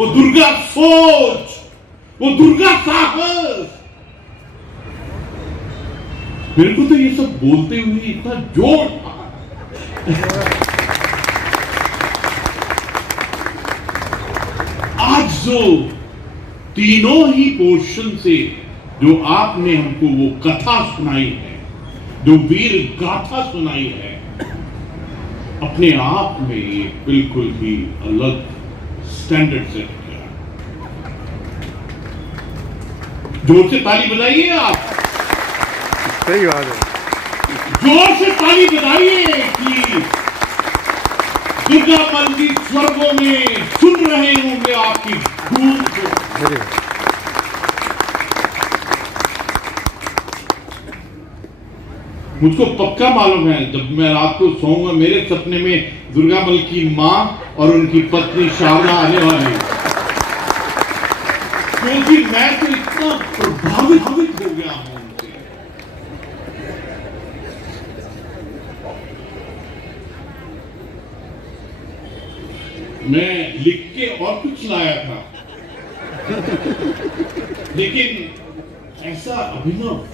वो दुर्गा सोच, वो दुर्गा साहस। मेरे को तो ये सब बोलते हुए इतना जोर था। आज जो तीनों ही पोर्शन से जो आपने हमको वो कथा सुनाई है, जो वीर गाथा सुनाई है, अपने आप में ये बिल्कुल ही अलग स्टैंडर्ड सेट किया। जोर से ताली बजाइए आप। सही बात है। जोर से ताली बजाइए कि दुर्गा मंदी स्वर्गों में सुन रहे होंगे आपकी गूंज को। मुझको पक्का मालूम है, जब मैं रात को सोऊंगा मेरे सपने में दुर्गा मल की मां और उनकी पत्नी शारदा आने वाली है, क्योंकि मैं तो इतना प्रभावित हो गया हूं उनसे। मैं लिख के और कुछ लाया था, लेकिन ऐसा अभिनव,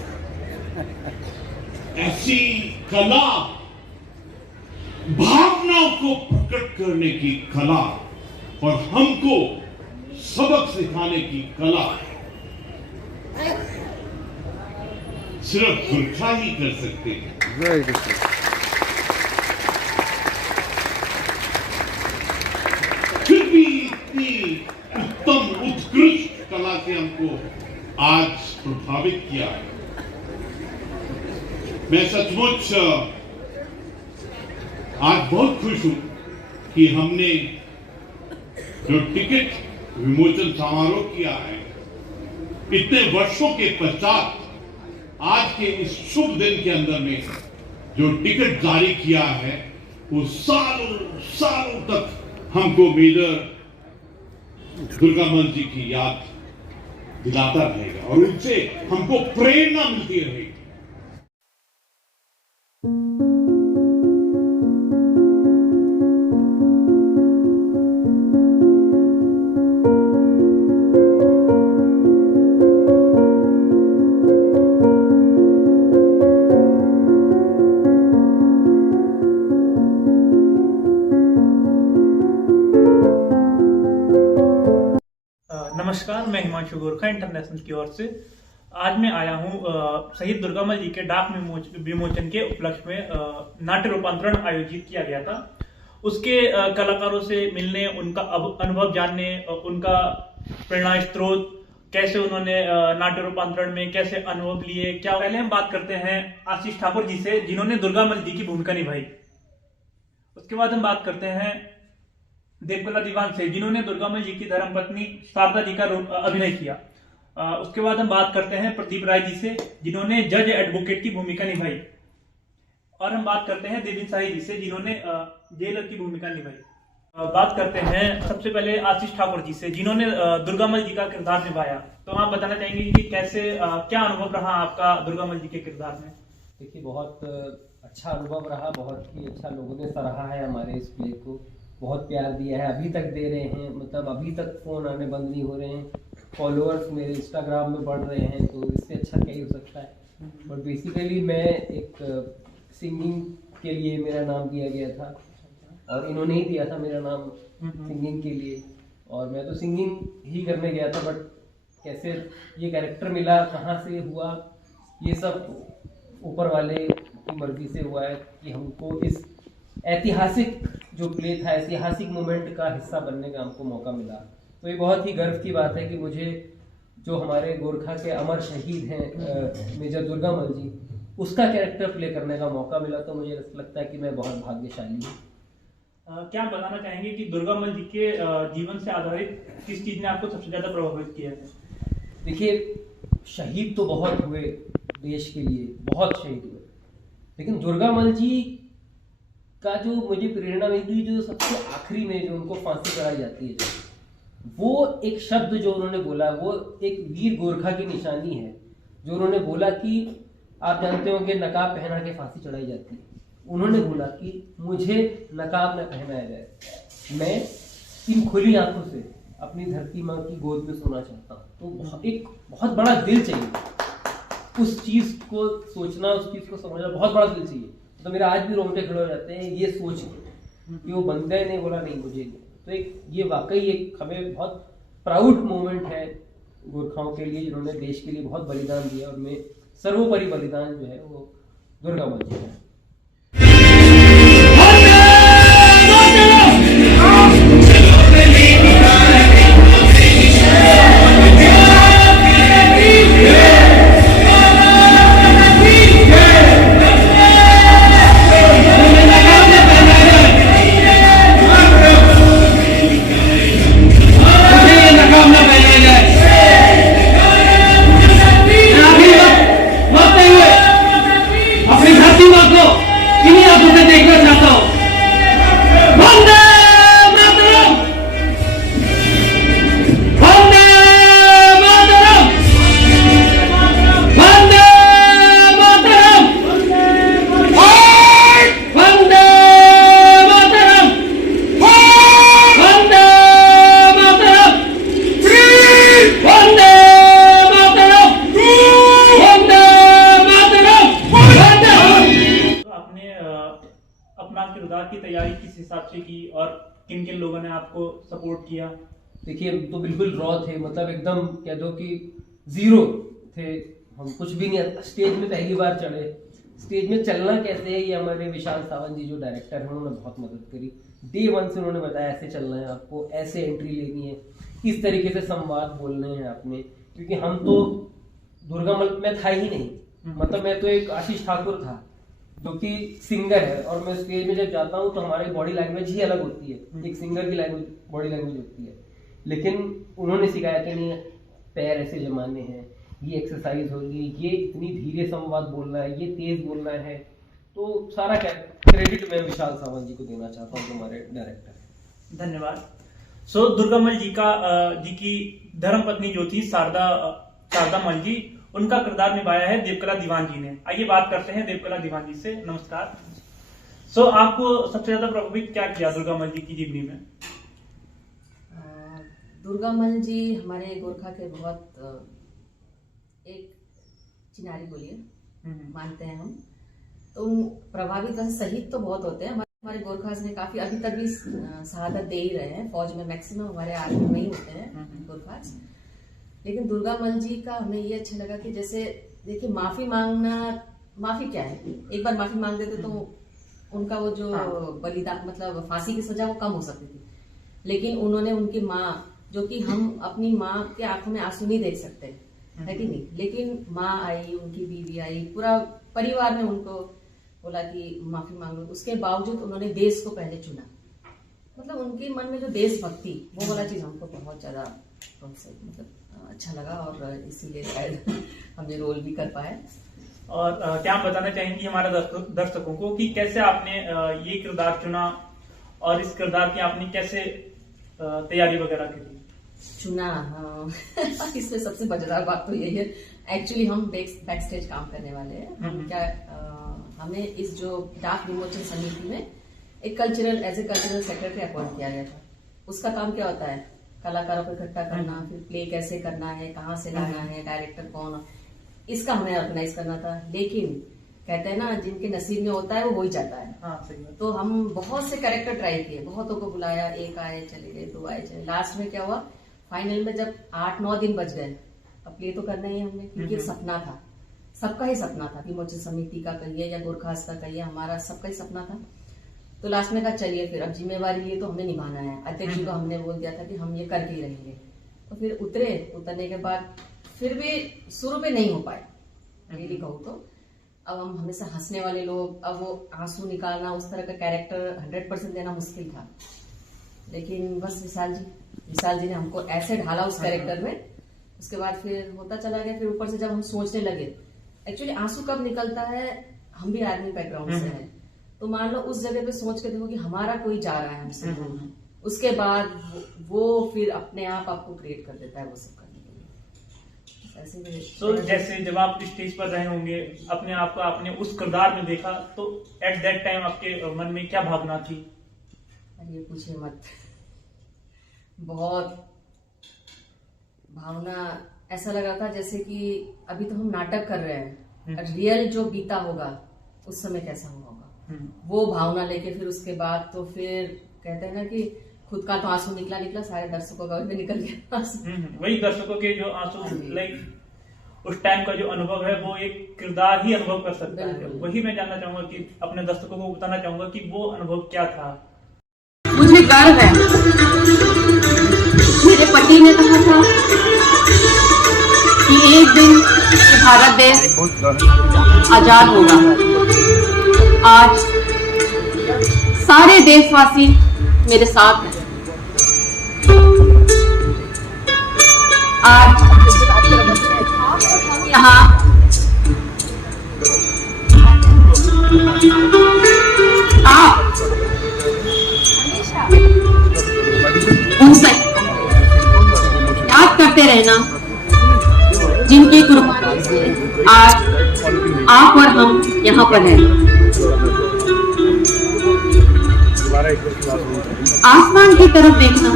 ऐसी कला, भावनाओं को प्रकट करने की कला और हमको सबक सिखाने की कला सिर्फ गुरखा ही कर सकते हैं। फिर भी इतनी उत्तम उत्कृष्ट कला से हमको आज प्रभावित किया है। मैं सचमुच आज बहुत खुश हूं कि हमने जो टिकट विमोचन समारोह किया है, इतने वर्षों के पश्चात आज के इस शुभ दिन के अंदर में जो टिकट जारी किया है, वो सालों सालों तक हमको मेजर दुर्गामल जी की याद दिलाता रहेगा और उनसे हमको प्रेरणा मिलती रहेगी। नमस्कार, मैं हिमांशु गोरखा इंटरनेशनल की ओर से आज मैं आया हूं शहीद दुर्गामल जी के डाक विमोचन के उपलक्ष्य में नाट्य रूपांतरण आयोजित किया गया था। उसके कलाकारों से मिलने, उनका अनुभव जानने, उनका प्रेरणा स्रोत, कैसे उन्होंने नाट्य रूपांतरण में कैसे अनुभव लिए, क्या। पहले हम बात करते हैं आशीष ठाकुर जी से, जिन्होंने दुर्गामल जी की भूमिका निभाई। उसके बाद हम बात करते हैं देवकला दीवान से, जिन्होंने दुर्गामल जी की धर्मपत्नी शारदा जी का अभिनय किया। उसके बाद हम बात करते हैं प्रदीप राय जी से, जिन्होंने जज एडवोकेट की भूमिका निभाई। और हम बात करते हैं देवी शाही जी से, जिन्होंने जेलर की भूमिका निभाई। बात करते हैं सबसे पहले आशीष ठाकुर जी से, जिन्होंने दुर्गामल जी का किरदार निभाया। तो आप बताना चाहेंगे कि कैसे क्या अनुभव रहा आपका दुर्गामल जी के किरदार में? देखिए, बहुत अच्छा अनुभव रहा, बहुत ही अच्छा लोगों ने सराहा है हमारे इस प्ले को, बहुत प्यार दिया है, अभी तक दे रहे हैं। मतलब अभी तक फ़ोन आने बंद नहीं हो रहे हैं, फॉलोअर्स मेरे इंस्टाग्राम में बढ़ रहे हैं, तो इससे अच्छा क्या ही हो सकता है। बट बेसिकली मैं एक सिंगिंग के लिए मेरा नाम दिया गया था और इन्होंने ही दिया था मेरा नाम सिंगिंग के लिए, और मैं तो सिंगिंग ही करने गया था। बट कैसे ये कैरेक्टर मिला, कहाँ से हुआ, ये सब ऊपर वाले की मर्जी से हुआ है कि हमको इस ऐतिहासिक जो प्ले था, ऐतिहासिक मोमेंट का हिस्सा बनने का हमको मौका मिला। तो ये बहुत ही गर्व की बात है कि मुझे जो हमारे गोरखा के अमर शहीद हैं मेजर दुर्गामल जी, उसका कैरेक्टर प्ले करने का मौका मिला। तो मुझे लगता है कि मैं बहुत भाग्यशाली हूँ। क्या बताना चाहेंगे कि दुर्गामल जी के जीवन से आधारित किस चीज ने आपको सबसे ज्यादा प्रभावित किया है? देखिए, शहीद तो बहुत हुए देश के लिए, बहुत शहीद हुए, लेकिन दुर्गामल जी का जो मुझे प्रेरणा मिली, जो सबसे आखिरी में जो उनको फांसी चढ़ाई जाती है, वो एक शब्द जो उन्होंने बोला, वो एक वीर गोरखा की निशानी है। जो उन्होंने बोला कि आप जानते होंगे नकाब पहना के फांसी चढ़ाई जाती है, उन्होंने बोला कि मुझे नकाब न पहनाया जाए, मैं इन खुली आंखों से अपनी धरती माँ की गोद में सोना चाहता हूँ। तो एक बहुत बड़ा दिल चाहिए, उस चीज़ को सोचना, उस चीज़ को समझना, बहुत बड़ा दिल चाहिए। तो मेरा आज भी रोंगटे खड़े हो जाते हैं ये सोच के कि वो बंदे ने बोला नहीं मुझे नहीं। तो एक ये वाकई एक हमें बहुत प्राउड मोमेंट है गोरखाओं के लिए, जिन्होंने देश के लिए बहुत बलिदान दिया, और में सर्वोपरि बलिदान जो है वो दुर्गा माँ जी है। की तैयारी किस हिसाब से की और किन किन लोगों ने आपको सपोर्ट किया? देखिए तो बिल्कुल रॉ थे, मतलब एकदम कह दो कि जीरो थे, हम कुछ भी नहीं। स्टेज में पहली बार चढ़े, स्टेज में चलना कैसे है ये हमारे विशाल सावंत जी जो डायरेक्टर हैं उन्होंने बहुत मदद करी। डे वन से उन्होंने बताया ऐसे चलना है आपको, ऐसे एंट्री लेनी है, इस तरीके से संवाद बोलने हैं आपने, क्योंकि हम तो दुर्गा में था ही नहीं, मतलब मैं तो एक आशीष ठाकुर था जो कि सिंगर है, और मैं स्टेज में जब जाता हूँ तो हमारी बॉडी लैंग्वेज ही अलग होती है, एक सिंगर की लैंग्वेज बॉडी लैंग्वेज होती है। लेकिन उन्होंने सिखाया कि नहीं पैर ऐसे जमाने हैं, ये एक्सरसाइज होगी, ये इतनी धीरे संवाद बोलना है, ये तेज बोलना है। तो सारा क्रेडिट मैं विशाल सावंत जी को देना चाहता हूँ, हमारे डायरेक्टर। धन्यवाद। सो दुर्गामल जी की धर्मपत्नी जो थी शारदा मल जी, उनका किरदार निभाया है देवकला दीवान जी ने। आइए बात करते हैं देवकला दीवान जी से। नमस्कार। सो आपको सबसे ज्यादा प्रभावित क्या किया दुर्गामल जी की जीवनी में? दुर्गामल जी हमारे गोरखा के बहुत एक चिनारी बोलिए मानते हैं हम, तो प्रभावित शहीद तो बहुत होते हैं हमारे गोरखास ने काफी, अभी तक भी शहादत दे ही रहे हैं। फौज में मैक्सिमम हमारे आर्मी में ही होते हैं गोरखास। लेकिन दुर्गामल जी का हमें ये अच्छा लगा कि जैसे देखिए माफी मांगना, माफी क्या है, एक बार माफी मांग देते तो उनका वो जो बलिदान मतलब फांसी की सजा वो कम हो सकती थी। लेकिन उन्होंने उनकी माँ, जो कि हम अपनी माँ के आंखों में आंसू नहीं देख सकते है कि नहीं, लेकिन माँ आई, उनकी बीवी आई, पूरा परिवार ने उनको बोला कि माफी मांग लो। उसके बावजूद उन्होंने देश को पहले चुना, मतलब उनके मन में जो देशभक्ति, वो वाला चीज हमको बहुत ज्यादा मतलब अच्छा लगा, और इसीलिए शायद हम ये रोल भी कर पाए। और क्या आप बताना चाहेंगी हमारे दर्शकों को कि कैसे आपने ये किरदार चुना, और इस किरदार की आपने कैसे तैयारी वगैरह की? चुना, हाँ इसमें सबसे मजेदार बात तो यही है, एक्चुअली हम बैक स्टेज काम करने वाले हैं। हम क्या हमें इस जो डाक विमोचन समिति में एक cultural as a cultural secretary appoint किया गया था। उसका काम क्या होता है, कलाकारों को इकट्ठा करना, फिर प्ले कैसे करना है, कहाँ से लाना है, डायरेक्टर कौन, इसका हमें ऑर्गेनाइज करना था। लेकिन कहते हैं ना जिनके नसीब में होता है वो हो ही जाता है। हाँ, सही है। तो हम बहुत से कैरेक्टर ट्राई किए, बहुतों को बुलाया, एक आए चले गए, दो आए चले, लास्ट में क्या हुआ, फाइनल में जब 8-9 दिन बच गए, अब प्ले तो करना ही हमने, क्योंकि एक सपना था, सबका ही सपना था, विमोचन समिति का कहिए या गोरखास का कहिए, हमारा सबका ही सपना था। तो लास्ट में कहा चलिए फिर अब जिम्मेवारी ये तो हमें निभाना है। अध्यक्ष जी को हमने बोल दिया था कि हम ये करके ही रहेंगे। तो फिर उतरने के बाद फिर भी शुरू में नहीं हो पाए, रियली कहूँ तो। अब हम हमेशा हंसने वाले लोग, अब वो आंसू निकालना, उस तरह का कैरेक्टर 100% देना मुश्किल था। लेकिन बस विशाल जी ने हमको ऐसे ढाला उस कैरेक्टर में, उसके बाद फिर होता चला गया। फिर ऊपर से जब हम सोचने लगे, एक्चुअली आंसू कब निकलता है, हम भी आर्मी बैकग्राउंड से हैं, तो मान लो उस जगह पे सोच के देखो कि हमारा कोई जा रहा है हमसे, उसके बाद वो फिर अपने आप आपको क्रिएट कर देता है वो सब करने के लिए। ऐसे तो जैसे जब आप स्टेज पर रहे होंगे, अपने आप को आपने उस किरदार में देखा, तो एट दैट टाइम आपके मन में क्या भावना थी? ये पूछे मत, बहुत भावना ऐसा लगा था जैसे कि अभी तो हम नाटक कर रहे हैं, रियल जो बीता होगा उस समय कैसा हुआ होगा, वो भावना लेके फिर उसके बाद तो फिर कहते हैं ना कि खुद का तो आंसू निकला, सारे दर्शकों का भी निकल गया आंसू। वही दर्शकों के जो आंसू, लाइक उस टाइम का जो अनुभव है वो एक किरदार ही अनुभव कर सकता है। वही मैं जानना चाहूंगा कि अपने दर्शकों को बताना चाहूंगा कि वो अनुभव क्या था। मुझे गर्व है, मेरे पति ने कहा था कि एक दिन भारत देश आजाद होगा। आज सारे देशवासी मेरे साथ हैं। आज यहाँ आप उनसे याद करते रहना जिनकी कुर्बानी से आज आप और हम यहाँ पर हैं। आसमान की तरफ देखना,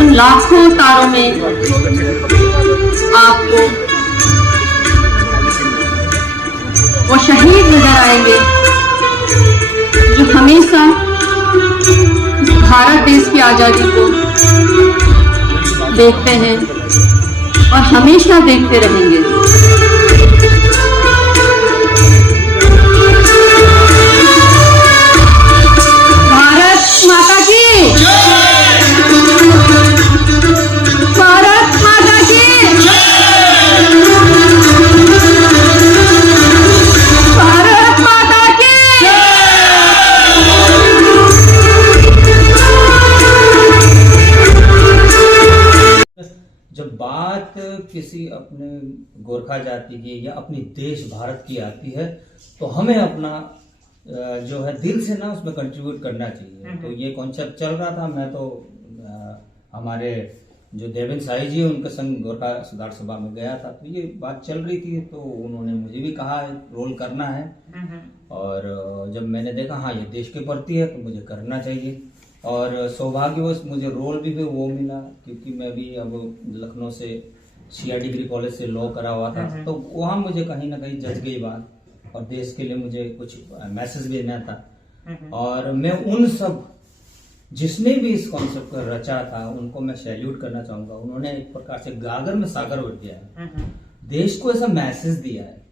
उन लाखों तारों में आपको वो शहीद नजर आएंगे जो हमेशा भारत देश की आजादी को देखते हैं और हमेशा देखते रहेंगे। भारत माता की, भारत माता की, भारत माता की। जब बात किसी अपने गोरखा जाति की या अपनी देश भारत की आती है तो हमें अपना जो है दिल से ना उसमें कंट्रीब्यूट करना चाहिए। तो ये कॉन्सेप्ट चल रहा था। मैं तो हमारे जो देवेंद्र साई जी उनके संग गोरखा सुधार सभा में गया था, तो ये बात चल रही थी, तो उन्होंने मुझे भी कहा रोल करना है। और जब मैंने देखा हाँ ये देश के प्रति है तो मुझे करना चाहिए। और सौभाग्यवश मुझे रोल भी वो मिला, क्योंकि मैं भी अब लखनऊ से CR डिग्री कॉलेज से लॉ करा हुआ था, तो वहाँ मुझे कहीं ना कहीं जज गई बात और देश के लिए मुझे कुछ मैसेज देना था। और मैं उन सब जिसने भी इस कॉन्सेप्ट को रचा था उनको मैं सैल्यूट करना चाहूंगा। उन्होंने एक प्रकार से गागर में सागर भर दिया है, देश को ऐसा मैसेज दिया है।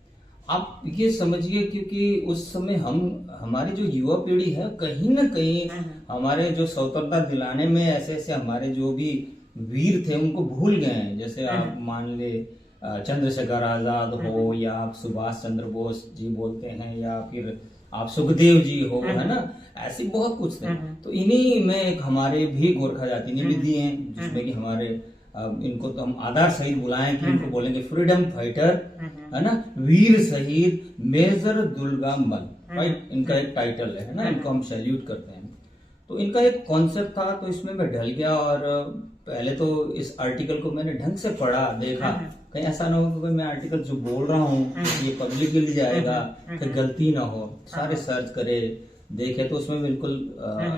आप ये समझिए, क्योंकि उस समय हमारी जो युवा पीढ़ी है कहीं ना कहीं हमारे जो स्वतंत्रता दिलाने में ऐसे ऐसे हमारे जो भी वीर थे उनको भूल गए हैं। जैसे आप मान ले चंद्रशेखर आजाद हो, या आप सुभाष चंद्र बोस जी बोलते हैं, या फिर आप सुखदेव जी हो, है ना, ऐसे बहुत कुछ थे। तो इन्हीं में एक हमारे भी गोरखा जाति ने भी दिए हैं, जिसमें कि हमारे इनको तो हम आधार शहीद बुलाएं कि इनको बोलेंगे फ्रीडम फाइटर, है ना, वीर शहीद मेजर दुर्गामल, राइट, इनका एक टाइटल है ना, इनको हम सैल्यूट करते हैं। तो इनका एक कॉन्सेप्ट था, तो इसमें मैं ढल गया। और पहले तो इस आर्टिकल को मैंने ढंग से पढ़ा, देखा, कहीं ऐसा ना हो कि मैं आर्टिकल जो बोल रहा हूँ ये पब्लिक के लिए जाएगा, कहीं गलती ना हो। सारे सर्च करे, देखे, तो उसमें बिल्कुल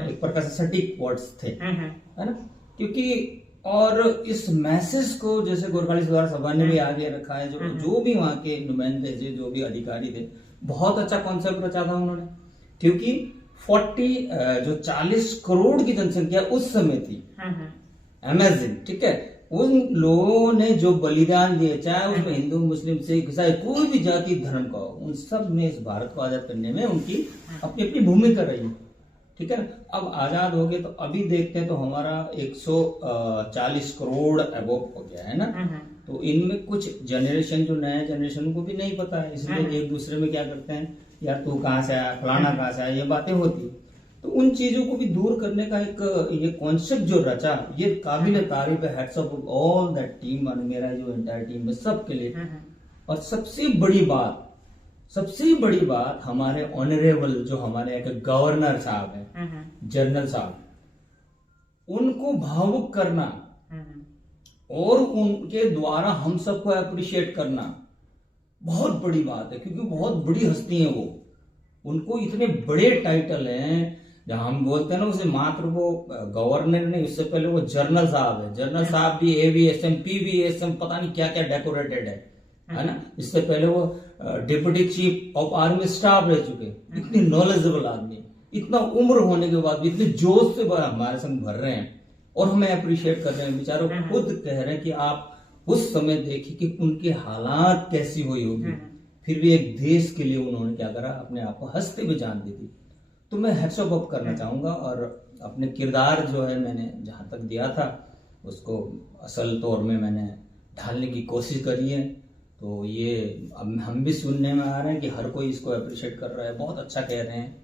एक प्रकार से सटीक वर्ड्स थे, है ना, क्योंकि और इस मैसेज को जैसे गोरखाली सुधार सभा ने भी आगे रखा है, जो भी वहाँ के नुमाइंदे थे, जो भी अधिकारी थे, बहुत अच्छा कॉन्सेप्ट रचा था उन्होंने। क्योंकि 40 करोड़ की जनसंख्या उस समय थी, अमेजिंग, ठीक है। उन लोगों ने जो बलिदान दिए, चाहे उसमें हिंदू मुस्लिम सिख ईसाई कोई भी जाति धर्म का हो, उन सब ने इस भारत को आजाद करने में उनकी अपनी अपनी भूमिका रही, ठीक है। अब आजाद हो गए तो अभी देखते हैं तो हमारा 140 करोड़ अबोव हो गया है ना। तो इनमें कुछ जनरेशन, जो नया जनरेशन को भी नहीं पता है, इसलिए एक दूसरे में क्या करते हैं, यार तू कहाँ से आया, फलाना कहाँ से आया, ये बातें होती। तो उन चीजों को भी दूर करने का एक ये कॉन्सेप्ट जो रचा, ये काबिल तारीफ है। Heads of all that team, और मेरा जो एंटायर टीम है, सबके लिए। और सबसे बड़ी बात हमारे ऑनरेबल जो हमारे एक गवर्नर साहब है, जनरल साहब, उनको भावुक करना और उनके द्वारा हम सबको अप्रिशिएट करना बहुत बड़ी बात है, क्योंकि बहुत बड़ी हस्ती है वो। उनको इतने बड़े टाइटल हैं, जहाँ हम बोलते हैं ना उसे मात्र वो गवर्नर नहीं, उससे पहले वो जनरल साहब है। जनरल साहब भी AVSM PVSM पता नहीं क्या क्या डेकोरेटेड है ना। इससे पहले वो deputy chief of army staff रह चुके। इतनी नॉलेजेबल आदमी, इतना उम्र होने के बाद भी इतने जोश से हमारे संग भर रहे हैं और हमें अप्रिशिएट कर रहे हैं। बेचारों खुद कह रहे हैं कि आप उस समय देखिए कि उनके हालात कैसी हुई होगी, फिर भी एक देश के लिए उन्होंने क्या करा, अपने आप को हंसते हुए जान दी थी। तो मैं हैट्स ऑफ करना चाहूंगा और अपने किरदार जो है मैंने जहां तक दिया था उसको असल तौर में मैंने ढालने की कोशिश करी है। तो ये अब हम भी सुनने में आ रहे हैं कि हर कोई इसको अप्रिशिएट कर रहा है, बहुत अच्छा कह रहे हैं,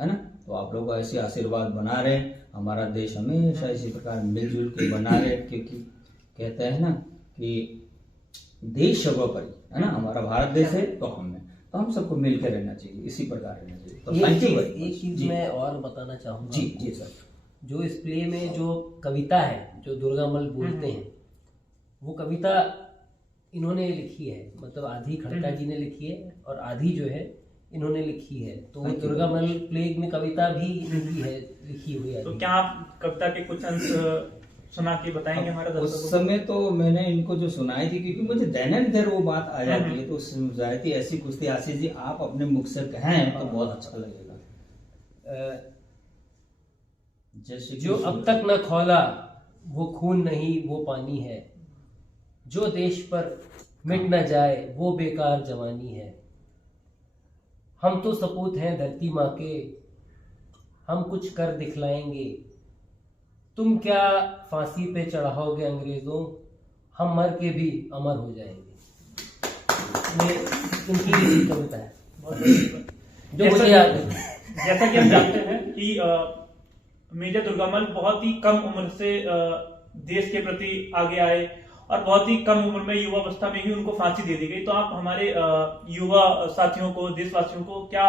है ना। तो आप लोग ऐसे आशीर्वाद बना रहे, हमारा देश हमेशा इसी प्रकार मिलजुल के बना रहे, क्योंकि कहते हैं ना कि देश सर्वोपरि, है ना। हमारा भारत देश है तो हम सबको मिलकर रहना चाहिए, इसी प्रकार रहना चाहिए। तो एक चीज मैं और बताना चाहूंगा। जी सर। जो इस प्ले में जो कविता है जो दुर्गामल बोलते हैं, वो कविता इन्होंने लिखी है, मतलब आधी खड़का जी ने लिखी है और आधी जो है इन्होंने लिखी है। तो वो दुर्गामल प्ले में कविता भी इनकी है, लिखी हुई है। तो क्या आप कविता के कुछ अंश सुना के बताएंगे हमारे दर्शकों को? उस समय तो मैंने इनको जो सुनाई थी, क्योंकि मुझे दैनिक वो बात आ जाती है, तो सुनाई थी ऐसी कुश्ती। आशीष जी आप अपने मुख से कहें तो बहुत अच्छा लगेगा। जैसे जो अब तक न खौला वो खून नहीं वो पानी है, जो देश पर मिट न जाए वो बेकार जवानी है। हम तो सपूत हैं धरती माँ के, हम कुछ कर दिखलाएंगे। तुम क्या फांसी पे चढ़ाओगे अंग्रेजों, हम मर के भी अमर हो जाएंगे। ये उनकी कविता है जो मुझे याद है। जैसा कि हम जानते हैं कि मेजर दुर्गामल बहुत ही कम उम्र से देश के प्रति आगे आए और बहुत ही कम उम्र में युवावस्था में ही उनको फांसी दे दी गई। तो आप हमारे युवा साथियों को, देशवासियों को क्या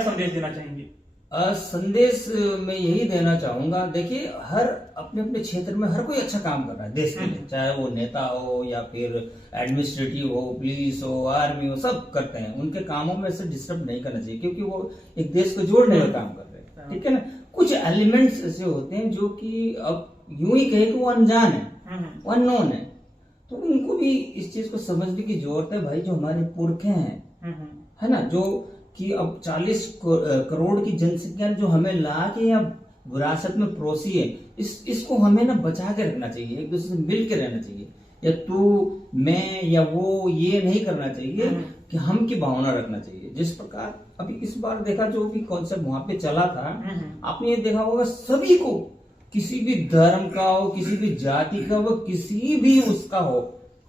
संदेश देना चाहेंगे? संदेश मैं यही देना चाहूंगा, देखिए हर अपने अपने क्षेत्र में हर कोई अच्छा काम कर रहा है देश के लिए, चाहे वो नेता हो या फिर एडमिनिस्ट्रेटिव हो, पुलिस हो, आर्मी हो, सब करते हैं। उनके कामों में से डिस्टर्ब नहीं करना चाहिए, क्योंकि वो एक देश को जोड़ने का काम कर रहे हैं, ठीक है ना। कुछ एलिमेंट्स ऐसे होते हैं जो कि अब यूं ही कहे कि वो अनजान है, वो अननोन है, तो उनको भी इस चीज को समझने की जरूरत है भाई। जो हमारे पुरखे हैं, है ना, जो कि अब 40 करोड़ की जनसंख्या जो हमें ला के या विरासत में परोसी है, इसको हमें ना बचा के रखना चाहिए, एक दूसरे से मिल के रहना चाहिए। या तू मैं या वो ये नहीं करना चाहिए कि हम की भावना रखना चाहिए। जिस प्रकार अभी इस बार देखा जो भी कॉन्सेप्ट वहां पे चला था, आपने ये देखा होगा सभी को, किसी भी धर्म का हो, किसी भी जाति का हो, किसी भी उसका हो,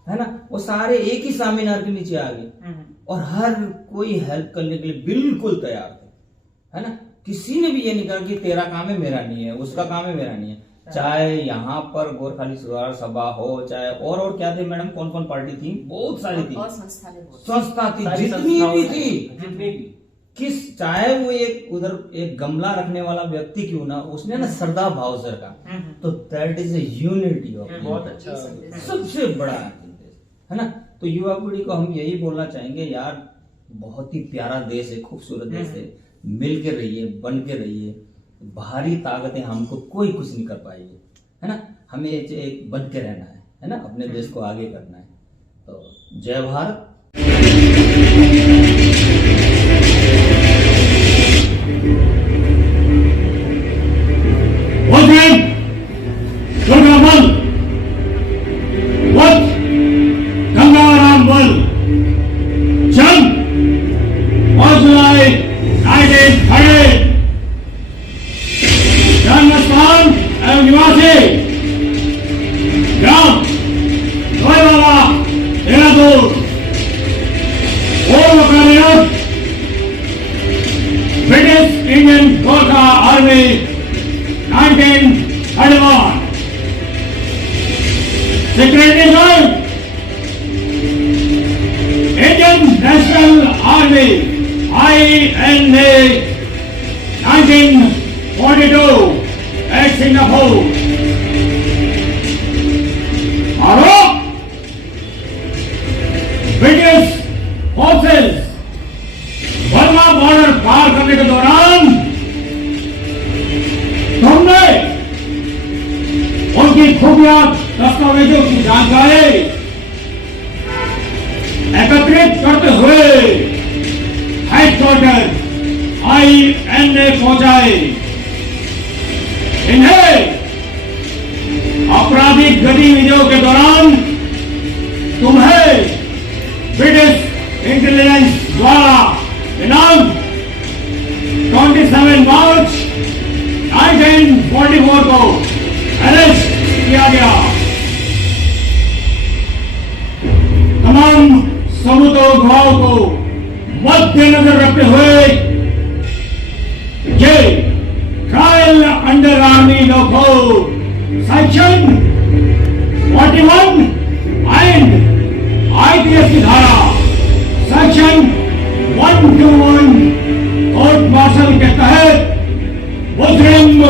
है ना, वो सारे एक ही सामीनार के नीचे आ गए और हर कोई हेल्प करने के लिए बिल्कुल तैयार थे, है ना। किसी ने भी ये नहीं कहा कि तेरा काम है मेरा नहीं है, उसका काम है मेरा नहीं है। चाहे यहाँ पर गोरखाली सुधार सभा हो, चाहे और क्या थे मैडम, कौन कौन पार्टी थी, बहुत सारी थी, संस्था थी, जितनी भी थी, किस चाहे वो एक उधर एक गमला रखने वाला व्यक्ति क्यों ना, उसने ना श्रद्धा भाव से रखा, तो that is a unity of, बहुत अच्छा, सबसे बड़ा है ना। तो युवा पीढ़ी को हम यही बोलना चाहेंगे, यार बहुत ही प्यारा देश है, खूबसूरत देश है, मिल के रहिए, बन के रहिए। बाहरी ताकतें हमको कोई कुछ नहीं कर पाएगी, है ना। हमें एक बन के रहना है ना, अपने देश को आगे करना है। तो जय Bharat. Durgamal, what Gangaram Wal, Jump, was like 1930. Janmastan and Nivasi, Gram, Noyala, Dehradun, all career, British Indian Gorkha Army, 1931. Secretary General, Indian National Army, INA, 1942 at Singapore. Maroc, British forces Burma border पार करने के दौरान एकत्रित करते हुए headquarter INA पहुंचाए। इन्हें आपराधिक गतिविधियों के दौरान तुम्हें ब्रिटिश इंटेलिजेंस द्वारा दिनांक 27 मार्च 1944 को अरेस्ट किया गया। तमाम सबूतों गवाहों को मद्देनजर रखते हुए ये trial under army law code section 41 and IPS की धारा सेक्शन 121 कोर्ट मार्शल के तहत मुजरिम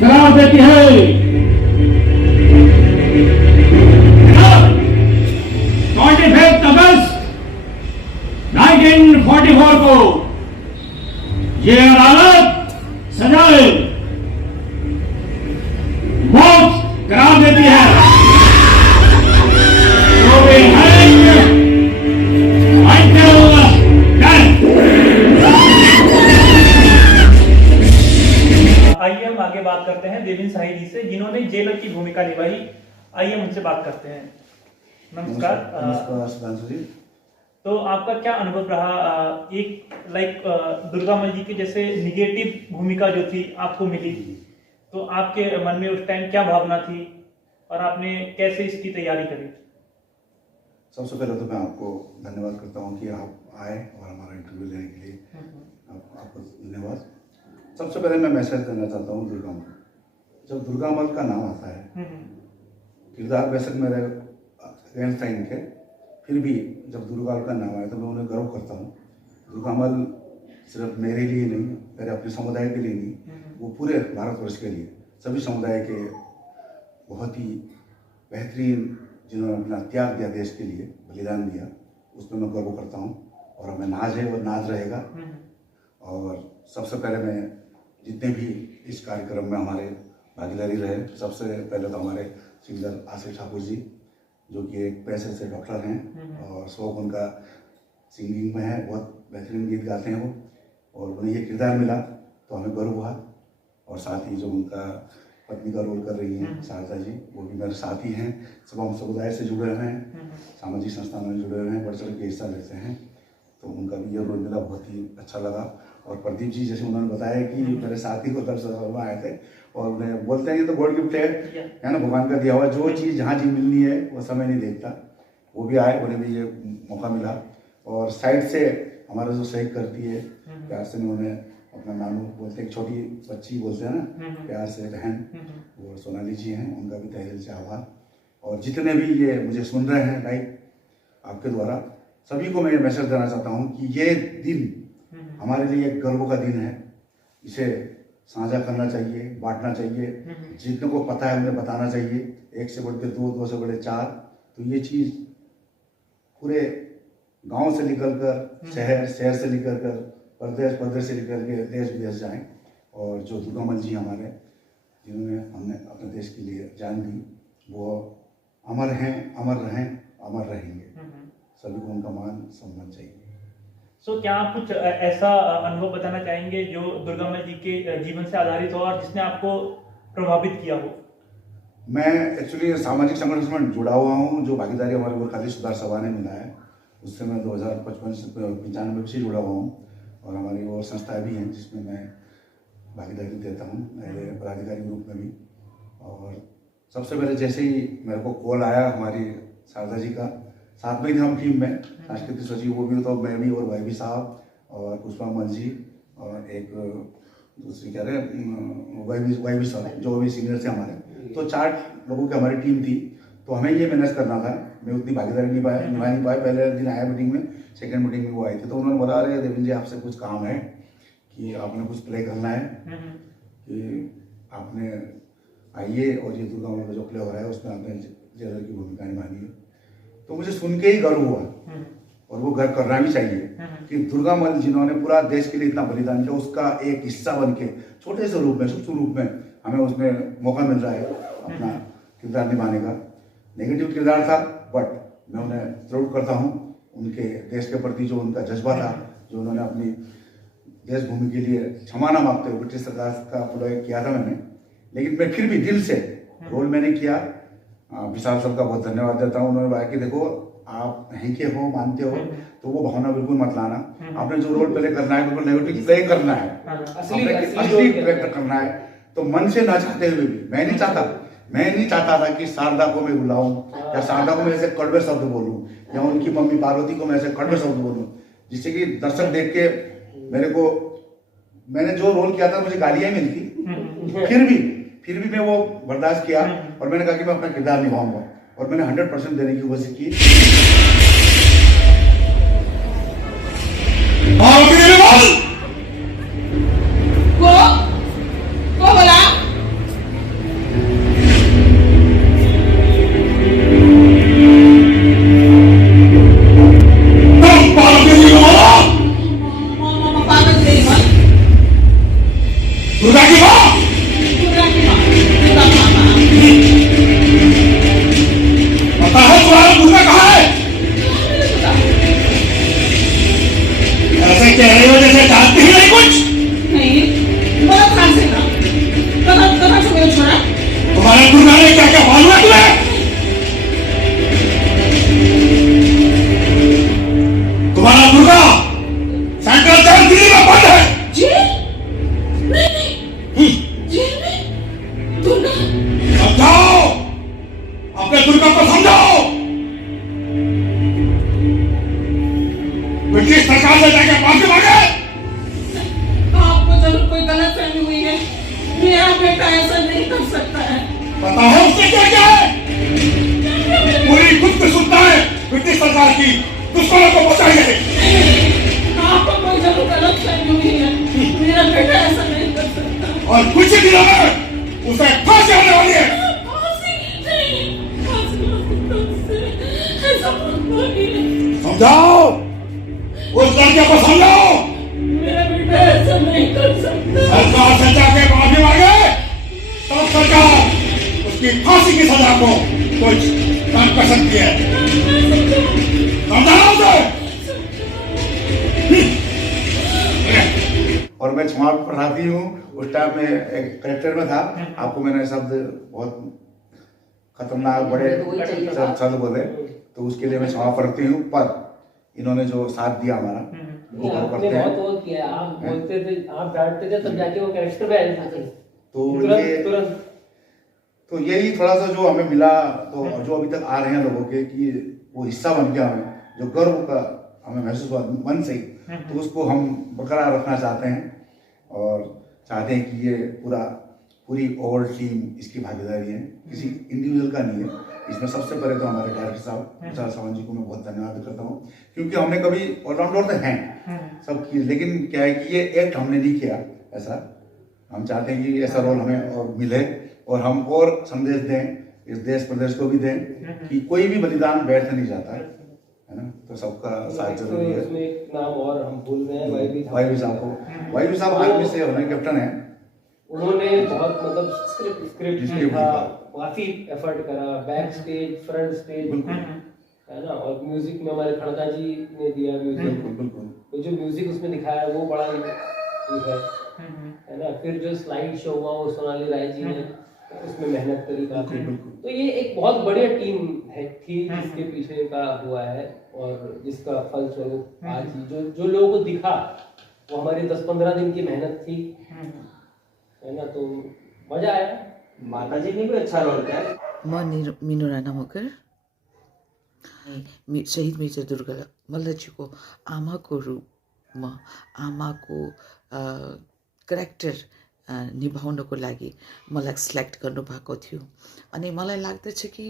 करार देती है। 25 अगस्त 1944 को ये अदालत सजाए मौत करार देती है। तो वे हैं until death। आइए हम आगे बात करते हैं देवेंद्र शाही जी से, जिन्होंने जेलर की भूमिका निभाई। आइए उनसे बात करते हैं। नमस्कार। नमस्कार सुधांशु जी। तो आपका क्या अनुभव रहा, एक दुर्गामल जी की जैसे निगेटिव भूमिका जो थी आपको मिली, तो आपके मन में उस टाइम क्या भावना थी और आपने कैसे इसकी तैयारी करी? सबसे पहले तो मैं आपको धन्यवाद करता हूं कि आप आए और हमारा इंटरव्यू लेने के लिए आपको धन्यवाद। सबसे पहले मैं मैसेज देना चाहता हूं दुर्गामल। जब दुर्गामल का नाम आता है, किरदार बेशक मेरे अगेंस्ट था इनके, फिर भी जब दुर्गामल का नाम आया तो मैं उन्हें गर्व करता हूँ। दुर्गामल सिर्फ मेरे लिए नहीं, मेरे अपने समुदाय के लिए नहीं, वो पूरे भारतवर्ष के लिए, सभी समुदाय के बहुत ही बेहतरीन जिन्होंने अपना त्याग दिया, देश के लिए बलिदान दिया, उसमें मैं गर्व करता हूँ और हमें नाज है और नाज रहेगा। और सबसे पहले मैं जितने भी इस कार्यक्रम में हमारे भागीदारी रहे, सबसे पहले तो हमारे सिंगर आशीष ठाकुर जी, जो कि एक पैसे से डॉक्टर हैं और शौक उनका सिंगिंग में है, बहुत बेहतरीन गीत गाते हैं वो, और उन्हें ये किरदार मिला तो हमें गर्व हुआ। और साथ ही जो उनका पत्नी का रोल कर रही हैं शारदा जी, वो भी मेरे साथी हैं, सब हम समुदाय से जुड़े हुए हैं, सामाजिक संस्थानों में जुड़े हुए हैं, बढ़ चढ़ के हिस्सा लेते हैं, तो उनका भी ये रोल मिला, बहुत ही अच्छा लगा। और प्रदीप जी, जैसे उन्होंने बताया कि मेरे साथी को तब से आए थे और उन्हें बोलते हैं ये तो गॉड गिफ्ट है ना, भगवान का दिया हुआ, जो चीज़ जहाँ जी मिलनी है वो समय नहीं देखता, वो भी आए, उन्हें भी ये मौका मिला। और साइड से हमारा जो सहयोग करती है, प्यार से उन्हें अपना नानू बोलते हैं, एक छोटी बच्ची बोलते हैं ना प्यार से, बहन, वो सोनाली जी हैं, उनका भी तहे दिल से आभार। और जितने भी ये मुझे सुन रहे हैं लाइव आपके द्वारा, सभी को मैं ये मैसेज देना चाहता हूँ कि ये दिन हमारे लिए एक गर्व का दिन है, इसे साझा करना चाहिए, बांटना चाहिए, जितने को पता है उन्हें बताना चाहिए, 1 से बढ़ के 2, 2 से बढ़े 4, तो ये चीज़ पूरे गांव से निकलकर शहर, शहर से निकलकर प्रदेश, प्रदेश से निकल के देश विदेश जाएं। और जो दुर्गामल जी हमारे, जिन्होंने हमने अपने देश के लिए जान दी, वो अमर हैं, अमर रहें, अमर रहेंगे। सभी को उनका मान सम्मान चाहिए। सो क्या आप कुछ ऐसा अनुभव बताना चाहेंगे जो दुर्गामल जी के जीवन से आधारित हो और जिसने आपको प्रभावित किया हो? मैं एक्चुअली सामाजिक संगठन में जुड़ा हुआ हूँ, जो भागीदारी हमारे गोरखाली सुधार सभा ने मिला है, उससे मैं 2055 से 95 से जुड़ा हुआ हूँ। और हमारी और संस्थाएं भी हैं जिसमें मैं भागीदारी देता हूँ, मेरे पदाधिकारी ग्रुप में भी। और सबसे पहले जैसे ही मेरे को कॉल आया हमारी शारदा जी का, साथ में ही हम टीम में सांस्कृतिक सचिव, वो भी तो मैं भी और भाई भी साहब और पुष्पा मन जी और एक दूसरी क्या रहे वाई भी साहब, जो भी सीनियर थे हमारे, तो 4 लोगों की हमारी टीम थी। तो हमें ये मैनेज करना था, मैं उतनी भागीदारी निभा नहीं पाया। पहले दिन आया मीटिंग में, सेकंड मीटिंग में वो आए थे, तो उन्होंने बोला अरे देवेंद्र जी आपसे कुछ काम है कि आपने कुछ प्ले करना है, कि आपने आइए और ये दुर्गामल का जो प्ले हो रहा है उसमें आपने जेलर की भूमिका निभानी है। तो मुझे सुन के ही गर्व हुआ और वो गर्व करना भी चाहिए कि दुर्गामल जिन्होंने पूरा देश के लिए इतना बलिदान किया, उसका एक हिस्सा बन के छोटे से रूप में, सूक्ष्म रूप में हमें उसमें मौका मिल रहा है अपना किरदार निभाने का। नेगेटिव किरदार था, बट मैं उन्हें सल्यूट करता हूँ उनके देश के प्रति जो उनका जज्बा था, जो उन्होंने अपनी देश भूमि के लिए क्षमा न मांगते हुए ब्रिटिश सरकार का पूरा किया था मैंने, लेकिन मैं फिर भी दिल से रोल मैंने किया। विशाल साहब का बहुत धन्यवाद देता हूँ। उन्होंने कहा कि देखो आप यहीं के हो, मानते हो, तो वो भावना बिल्कुल मत लाना, आपने जो रोल प्ले करना है बिल्कुल नेगेटिव प्ले करना है, असली कैरेक्टर करना है। तो मन से ना चाहते हुए भी मैं नहीं चाहता था कि शारदा को मैं बुलाऊं या शारदा को मैं ऐसे कड़वे शब्द बोलूं या उनकी मम्मी पार्वती को मैं ऐसे कड़वे शब्द बोलूं जिससे कि दर्शक देख के मैंने जो रोल किया था मुझे गालियां मिलती, फिर भी मैं वो बर्दाश्त किया और मैंने कहा कि मैं अपना किरदार निभाऊंगा और मैंने 100% देने की कोशिश की। को बोला दुर्गा की माँ पता है तुम्हारा दुर्गा कहाँ है? ऐसे कह रही हो जैसे जानती ही नहीं कुछ। नहीं बोला कहाँ से था? कहाँ से मेरा छोरा? तुम्हारे दुर्गा ने क्या क्या मालूम है तुम्हें? तुम्हारा दुर्गा सेंट्रल जेल दिल्ली में बंद है। समझाओ, अपने दुर्गा को समझाओ। ब्रिटिश सरकार से जाके माफी मांगे। आपको जरूर कोई गलतफहमी हुई है, मेरा बेटा ऐसा नहीं कर सकता है। पता है उसने क्या किया है? पूरी खुद सुनता है ब्रिटिश सरकार की, दुश्मनों को बचाइए। आपको कोई जरूर गलतफहमी हुई है, मेरा बेटा ऐसा नहीं कर सकता। और कुछ ही दिनों में उसे फांसी होने वाली है। समझाओ, उस लड़के को समझाओ। मेरा बेटा ऐसा नहीं कर सकता। सरकार से जाके माफी मांगे तब सरकार उसकी फांसी की सजा को कुछ कम कर सकती है। समझाओ उसे। और मैं क्षमा प्रार्थी हूँ, उस टाइम में एक करेक्टर में था, आपको मैंने शब्द बहुत खतरनाक बड़े शब्द बोले, तो उसके लिए मैं क्षमा प्रार्थी हूँ। पर इन्होंने जो साथ दिया हमारा वो आपने बहुत वो किया, आप बोलते थे, आप डांटते थे, तब जाके वो कैरेक्टर में आए थे। तो तो यही थोड़ा सा जो हमें मिला, तो जो अभी तक आ रहे हैं लोगों के कि वो हिस्सा बन गया, हमें जो गर्व का हमें महसूस हुआ मन से ही, तो उसको हम बरकरार रखना चाहते हैं और चाहते हैं कि ये पूरी ओवरऑल टीम इसकी भागीदारी है, किसी इंडिविजुअल का नहीं है इसमें। सबसे पहले तो हमारे डायरेक्टर साहब विशाल सावंत जी को मैं बहुत धन्यवाद करता हूँ, क्योंकि हमने कभी ऑलराउंडर तो हैं सबकी, लेकिन क्या है कि ये एक्ट हमने नहीं किया ऐसा। हम चाहते हैं कि ऐसा रोल हमें और मिले और हम और संदेश दें, इस देश प्रदेश को भी दें कि कोई भी बलिदान व्यर्थ नहीं जाता है ना, तो सबका साथ जरूरी है। उसमें एक नाम और हम भूल रहे हैं, वाईवी साहब को। वाईवी साहब आर्मी से हमारे कैप्टन हैं। उन्होंने बहुत मतलब स्क्रिप्ट लिखा, काफी एफर्ट करा, बैक स्टेज, फ्रंट स्टेज, है ना। और म्यूजिक में हमारे खड़का जी ने दिया म्यूजिक, तो जो म्यूजिक उसमें दिखाया वो बड़ा है ना। फिर जो स्लाइड शो हुआ वो सोनाली राय जी ने उसमें मेहनत करी काफी। तो ये एक बहुत बढ़िया टीम थी जिसके पीछे का हुआ है और जिसका फल स्वरूप आज जो लोगों को दिखा वो हमारी 10-15 दिन की मेहनत थी, है ना। तो मजा आया। माता जी ने भी अच्छा रोल किया। म मिनु राणा मगर शहीद मेजर दुर्गा मल्लजीको आमाको रूपमा आमाको क्यारेक्टर निभाउनको लागि मलाई सिलेक्ट गर्नुभएको थियो। अनि मलाई लाग्दछ कि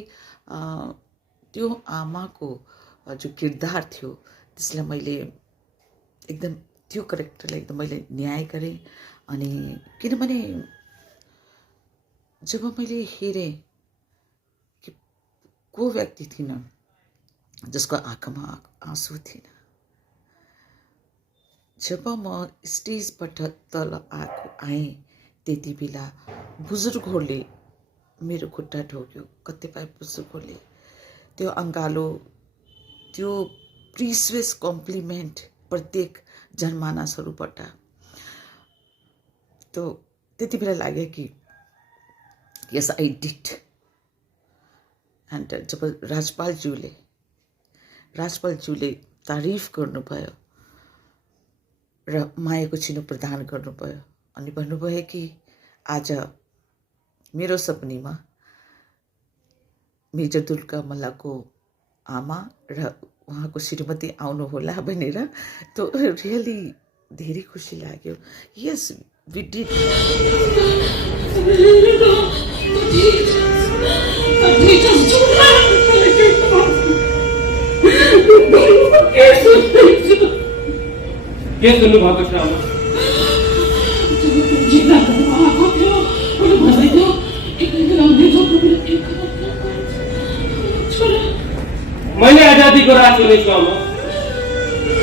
त्यो आमाको जो किरदार थियो त्यसलाई मैले एकदम त्यो क्यारेक्टरलाई एकदम मैले न्याय गरेँ। अनि किनभने जब मैले हेरेँ कि को व्यक्ति थिएन जसको आँखामा आँसु थिएन, जब म स्टेजबाट तल आएँ त्यति बेला बुजुर्गहरूले मेरो खुट्टा ढोक्यो। कतिपय बुजुर्गहरूले त्यो अङ्गालो त्यो प्रिसियस कम्प्लिमेन्ट प्रत्येक जनमानसहरूबाट। तो त्यति बेला लाग्यो कि यस आई डिड। एन्ड जब राजपालज्यूले तारिफ गर्नुभयो र मायाको चिनो प्रदान गर्नुभयो अनि भन्नुभयो कि आज मेरो सपनीमा मेजर दुर्गा मल्लको आमा र उहाँको श्रीमती आउनुहोला भनेर। तो रियली धेरै खुसी लाग्यो। Yes we did. के सुन्नु भएको छ? मैले आजादीको रात सुनेको आमा।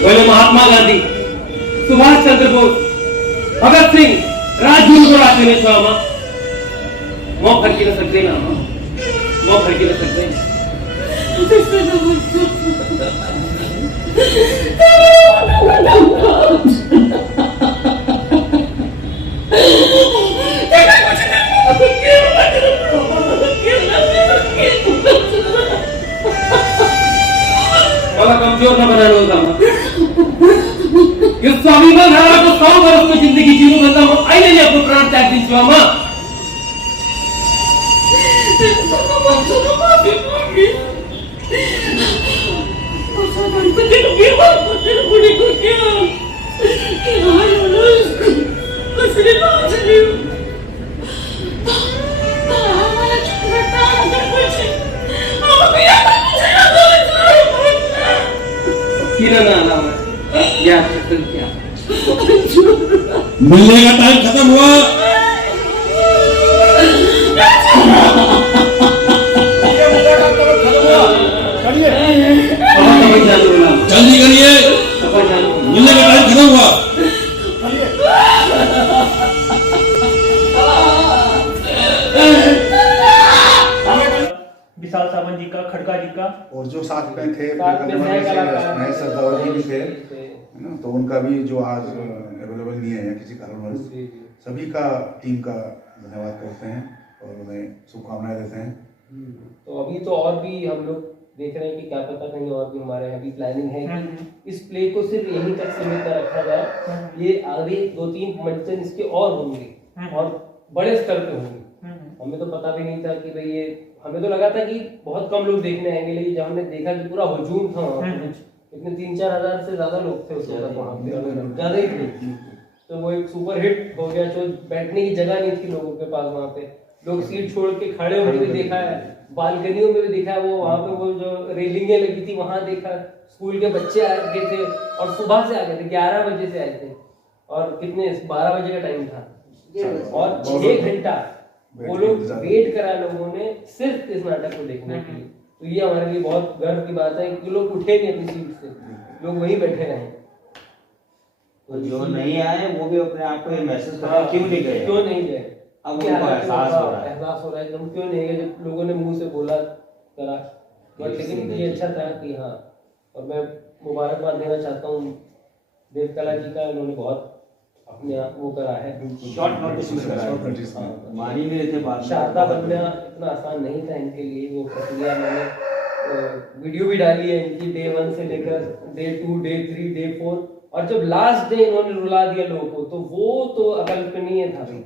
मैले महात्मा गान्धी, सुभाष चन्द्र बोस, भगत सिंह, राजगुरुको रात सुनेको आमा। म फर्किन सक्दैन आमा, म फर्किन सक्दैन। कमजोर न बनाना होगा। यो स्वाभिमान हराएको 100 वर्षको जिन्दगी जिउनुभन्दा म अहिले नै आफ्नो प्राण त्याग दिन्छु आमा। मिलने का टाइम खत्म हुआ। जल्दी करिए, मिलने का टाइम खत्म हुआ। विशाल सावंत जी का, खड़का जी का, और जो साथ में थे महेश सरदावरी भी थे, है ना। तो उनका भी जो आज अवेलेबल नहीं है किसी कारणवश, सभी का टीम का धन्यवाद करते हैं और उन्हें शुभकामनाएं देते हैं। तो अभी तो और भी हम लोग देख रहे हैं कि क्या पता कहीं और भी हमारे अभी प्लानिंग है कि इस प्ले को सिर्फ यहीं तक सीमित रखा जाए। ये आगे 2-3 मंचन इसके और होंगे और बड़े स्तर पे होंगे। हमें तो पता भी नहीं था कि भाई ये, हमें तो लगा था कि बहुत कम लोग देखने आएंगे, लेकिन जब हमने देखा कि पूरा हुजूम था वहाँ पे, इतने 3-4 हजार से ज्यादा लोग थे उस वक्त वहाँ पे, ज्यादा ही थे। तो वो एक सुपर हिट हो गया। जो बैठने की जगह नहीं थी लोगों के पास, वहाँ पे लोग सीट छोड़ के खड़े होकर भी देखा है, बालकनियों में भी देखा है, वो वहाँ पे वो जो रेलिंगें लगी थी वहाँ देखा। स्कूल के बच्चे आ गए थे और सुबह से आ गए थे, 11 बजे से आए थे और कितने 12 बजे का टाइम था और 6 घंटा वो लोग वेट करा लोगों ने सिर्फ इस नाटक को देखने के लिए। तो ये हमारे लिए बहुत गर्व की बात है कि लोग उठे नहीं अपनी सीट से, लोग वहीं बैठे रहे। तो जो नहीं आए वो भी अपने आप को ये महसूस कर रहे हैं क्यों नहीं गए, क्यों नहीं गए। अब उनको एहसास हो रहा है, एकदम क्यों नहीं गए, जब लोगों ने मुंह से बोला करा। बट लेकिन ये अच्छा था कि हाँ, और मैं मुबारकबाद देना चाहता हूँ देवकला जी का, इन्होंने बहुत अपने आप वो करा है, शॉर्ट नोटिस में करा है, मान ही नहीं रहे थे बात। शारदा बनना इतना आसान नहीं था इनके लिए। वो प्रक्रिया मैंने वीडियो भी डाली है इनकी, डे 1 से लेकर डे 2, डे 3, डे 4, और जब लास्ट डे इन्होंने रुला दिया लोगों को, तो वो तो अकल्पनीय था भाई।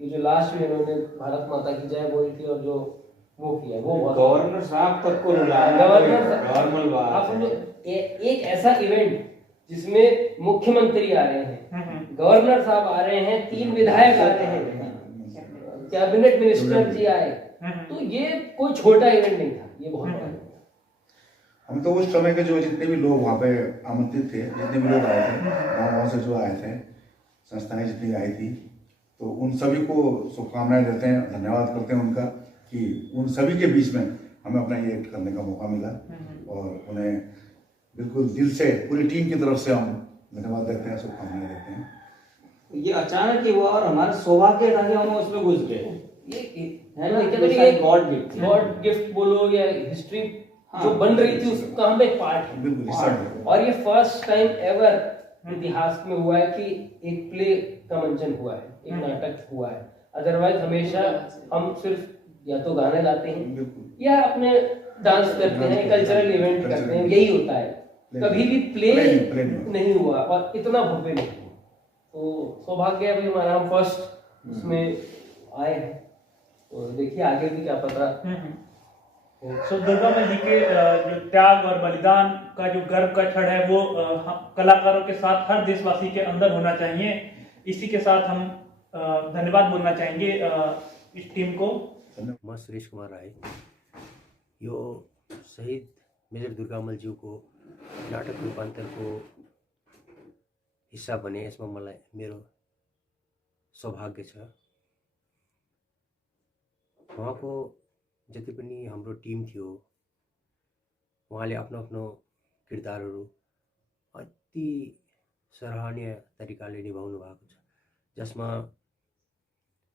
ये जो लास्ट में इन्होंने भारत माता की जय बोली थी और जो वो किया, वो गवर्नर साहब तक को रुलाया। नॉर्मल बात आप समझो, एक ऐसा इवेंट जिसमें मुख्यमंत्री आ रहे हैं, गवर्नर साहब आ रहे हैं, 3 विधायक आ रहे हैं, कैबिनेट मिनिस्टर जी आए, तो ये कोई छोटा इवेंट नहीं था, ये बहुत बड़ा। हम तो उस समय के जो जितने भी लोग वहाँ पे आमंत्रित थे, जितने भी लोग आए थे, गाँव से जो आए थे, संस्थाएं जितनी आई थी, तो उन सभी को शुभकामनाएं देते हैं, धन्यवाद करते हैं उनका कि उन सभी के बीच में हमें अपना ये एक्ट करने का मौका मिला। और उन्हें बिल्कुल दिल से पूरी टीम की तरफ से हम धन्यवाद देते हैं, शुभकामनाएं देते हैं। ये अचानक ही हुआ और हमारा सौभाग्य था कि हम उसमें घुस गए। ये है ना, गॉड गिफ्ट बोलो या हिस्ट्री जो बन रही थी उसका हम एक पार्ट है। बिल्कुल, start। और ये फर्स्ट टाइम एवर इतिहास में हुआ है कि एक प्ले का मंचन हुआ है, एक नाटक हुआ है। अदरवाइज हमेशा हम सिर्फ या तो गाने गाते हैं या अपने डांस करते हैं, कल्चरल इवेंट करते हैं, यही होता है। कभी भी प्ले नहीं हुआ और इतना भव्य नहीं हुआ। तो सौभाग्य है भाई हमारा, हम फर्स्ट उसमें आए हैं। तो देखिए आगे भी क्या पता। सो दुर्गा माँ जी के जो त्याग और बलिदान का जो गर्व का क्षण है वो कलाकारों के साथ हर देशवासी के अंदर होना चाहिए। इसी के साथ हम धन्यवाद बोलना चाहेंगे इस टीम को। मैं सुरेश कुमार राय यो शहीद मेजर दुर्गामल जी को नाटक रूपांतर को हिस्सा बने यसमा मलाई मेरो सौभाग्य छ। उहाँको जति पनि हाम्रो टिम थियो उहाँले आफ्नो आफ्नो किरदारहरू अति सराहनीय तरिकाले निभाउनु भएको छ, जसमा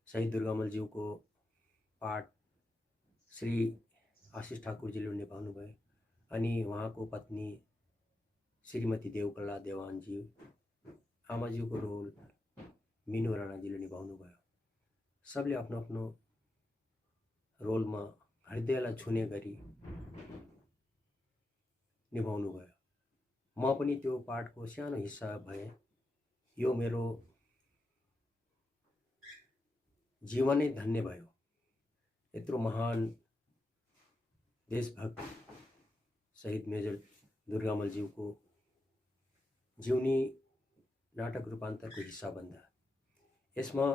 शहीद दुर्गामलज्यूको पाठ श्री आशिष ठाकुरजीले निभाउनु भयो, अनि उहाँको पत्नी श्रीमती देवकला देवानजी, आमाज्यूको रोल मिनु राणाजीले निभाउनु भयो। सबले आफ्नो आफ्नो रोलमा हृदयलाई छुने गरी निभाउनु भयो। म पनि त्यो पाठको सानो हिस्सा भएँ। यो मेरो जीवनै धन्य भयो। यत्रो महान देशभक्त शहीद मेजर दुर्गामलज्यूको जीवनी नाटक रूपान्तरको हिस्सा बन्दा यसमा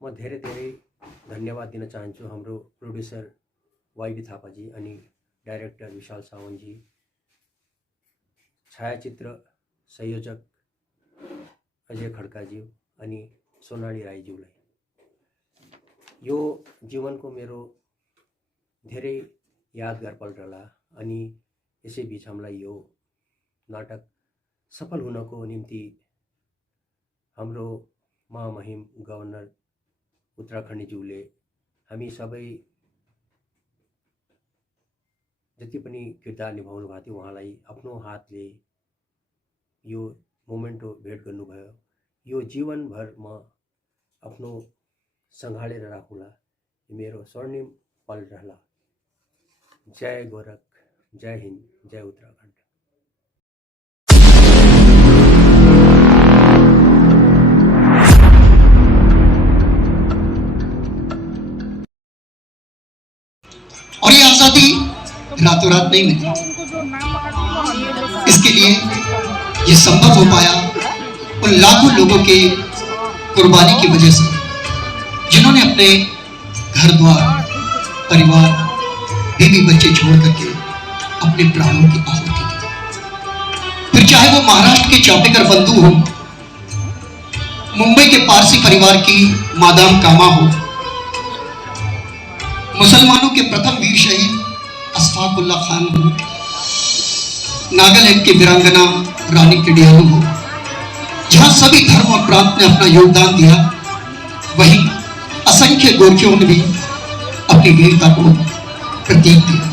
म धेरै धेरै धन्यवाद दिन चाहन्छु हाम्रो प्रोड्युसर वाइबी थापाजी अनि डाइरेक्टर विशाल सावन्तजी, छायाचित्र संयोजक अजय खड्काज्यू अनि सोनाली राईज्यूलाई। यो जीवनको मेरो धेरै यादगार पल रहला। अनि यसै बीच हामीलाई यो नाटक सफल हुनको निम्ति हाम्रो महामहिम गभर्नर उत्तराखण्डज्यूले हामी सबै जति पनि किरदार निभाउनु भएको थियो उहाँलाई आफ्नो हातले यो मोमेन्टो भेट गर्नुभयो। यो जीवनभर म आफ्नो सँगालेर राखुला, मेरो स्वर्णिम पल रहला। जय गोरख, जय हिंद, जय उत्तराखण्ड। और ये आजादी रातों रात नहीं मिली। इसके लिए ये संभव हो पाया उन लाखों लोगों के कुर्बानी की वजह से, जिन्होंने अपने घर द्वार, परिवार, बीवी बच्चे छोड़ करके अपने प्राणों की आहुति दी। फिर चाहे वो महाराष्ट्र के चापेकर बंधु हो, मुंबई के पारसी परिवार की मादाम कामा हो, मुसलमानों के प्रथम वीर शहीद अशफाकुल्ला खान हो, नागालैंड के वीरांगना रानी किडियालू हो, जहां सभी धर्म और प्रांत ने अपना योगदान दिया, वहीं असंख्य गोरखियों ने भी अपनी वीरता को प्रतीक दिया।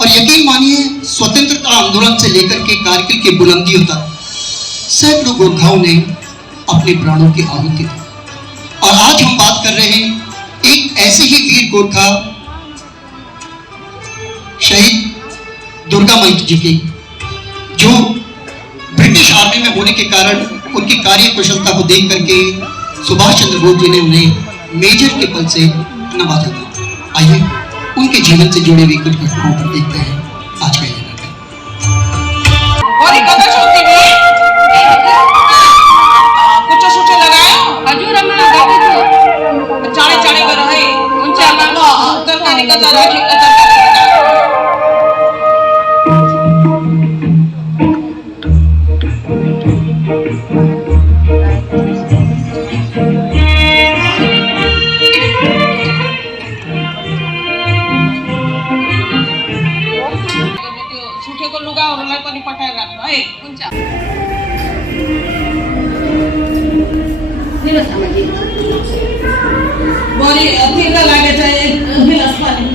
और यकीन मानिए, स्वतंत्रता आंदोलन से लेकर के कारगिल की बुलंदियों तक सैकड़ों गोरखाओं ने अपने प्राणों की आहुति दी। और आज हम बात कर रहे हैं एक ऐसे ही वीर गोरखा शहीद दुर्गामल जी की, जो ब्रिटिश आर्मी में होने के कारण उनकी कार्य कुशलता को देख करके सुभाष चंद्र बोस जी ने उन्हें मेजर के पद से नवाजा था। आइए उनके जीवन से जुड़े हुए कुछ घटनाओं पर देखते हैं आज का ये नाटक। कुछ लगाया हजूर हमारा चाड़े चाड़े कर रहे उनसे तरकारी का तरकारी सुठेको लुगाहरूलाई पनि पठाइराख्नु है। हुन्छ बढी तीव्र लागेछ गिलास पानी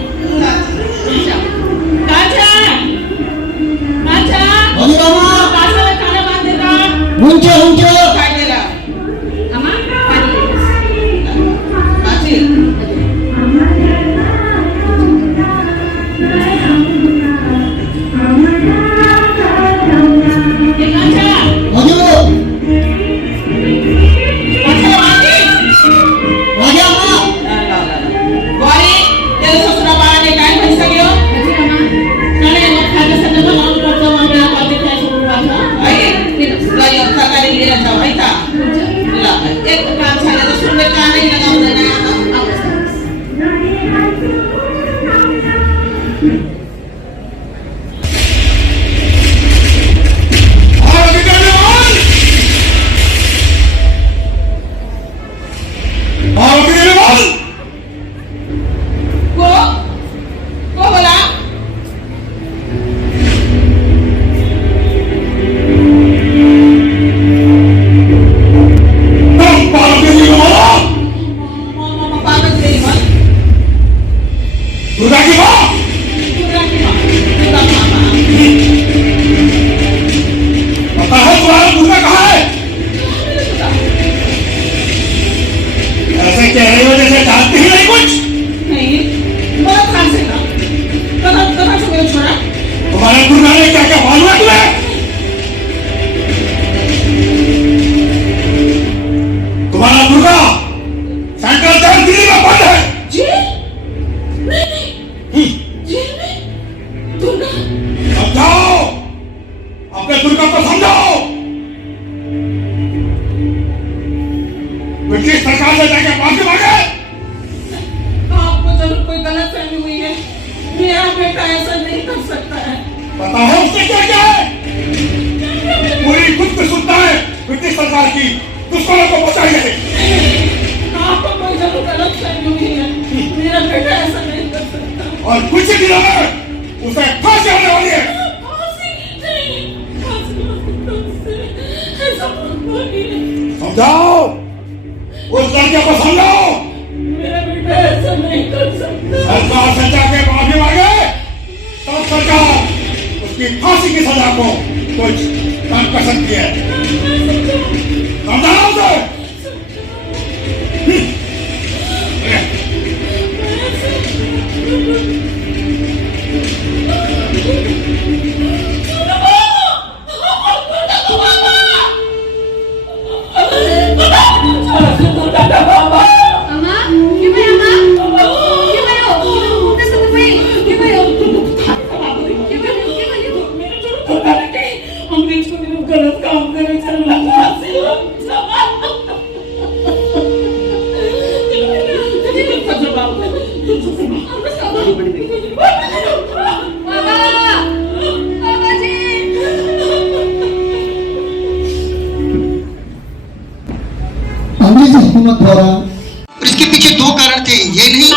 अंग्रेज हुकूमत द्वारा, और इसके पीछे दो कारण थे। ये नहीं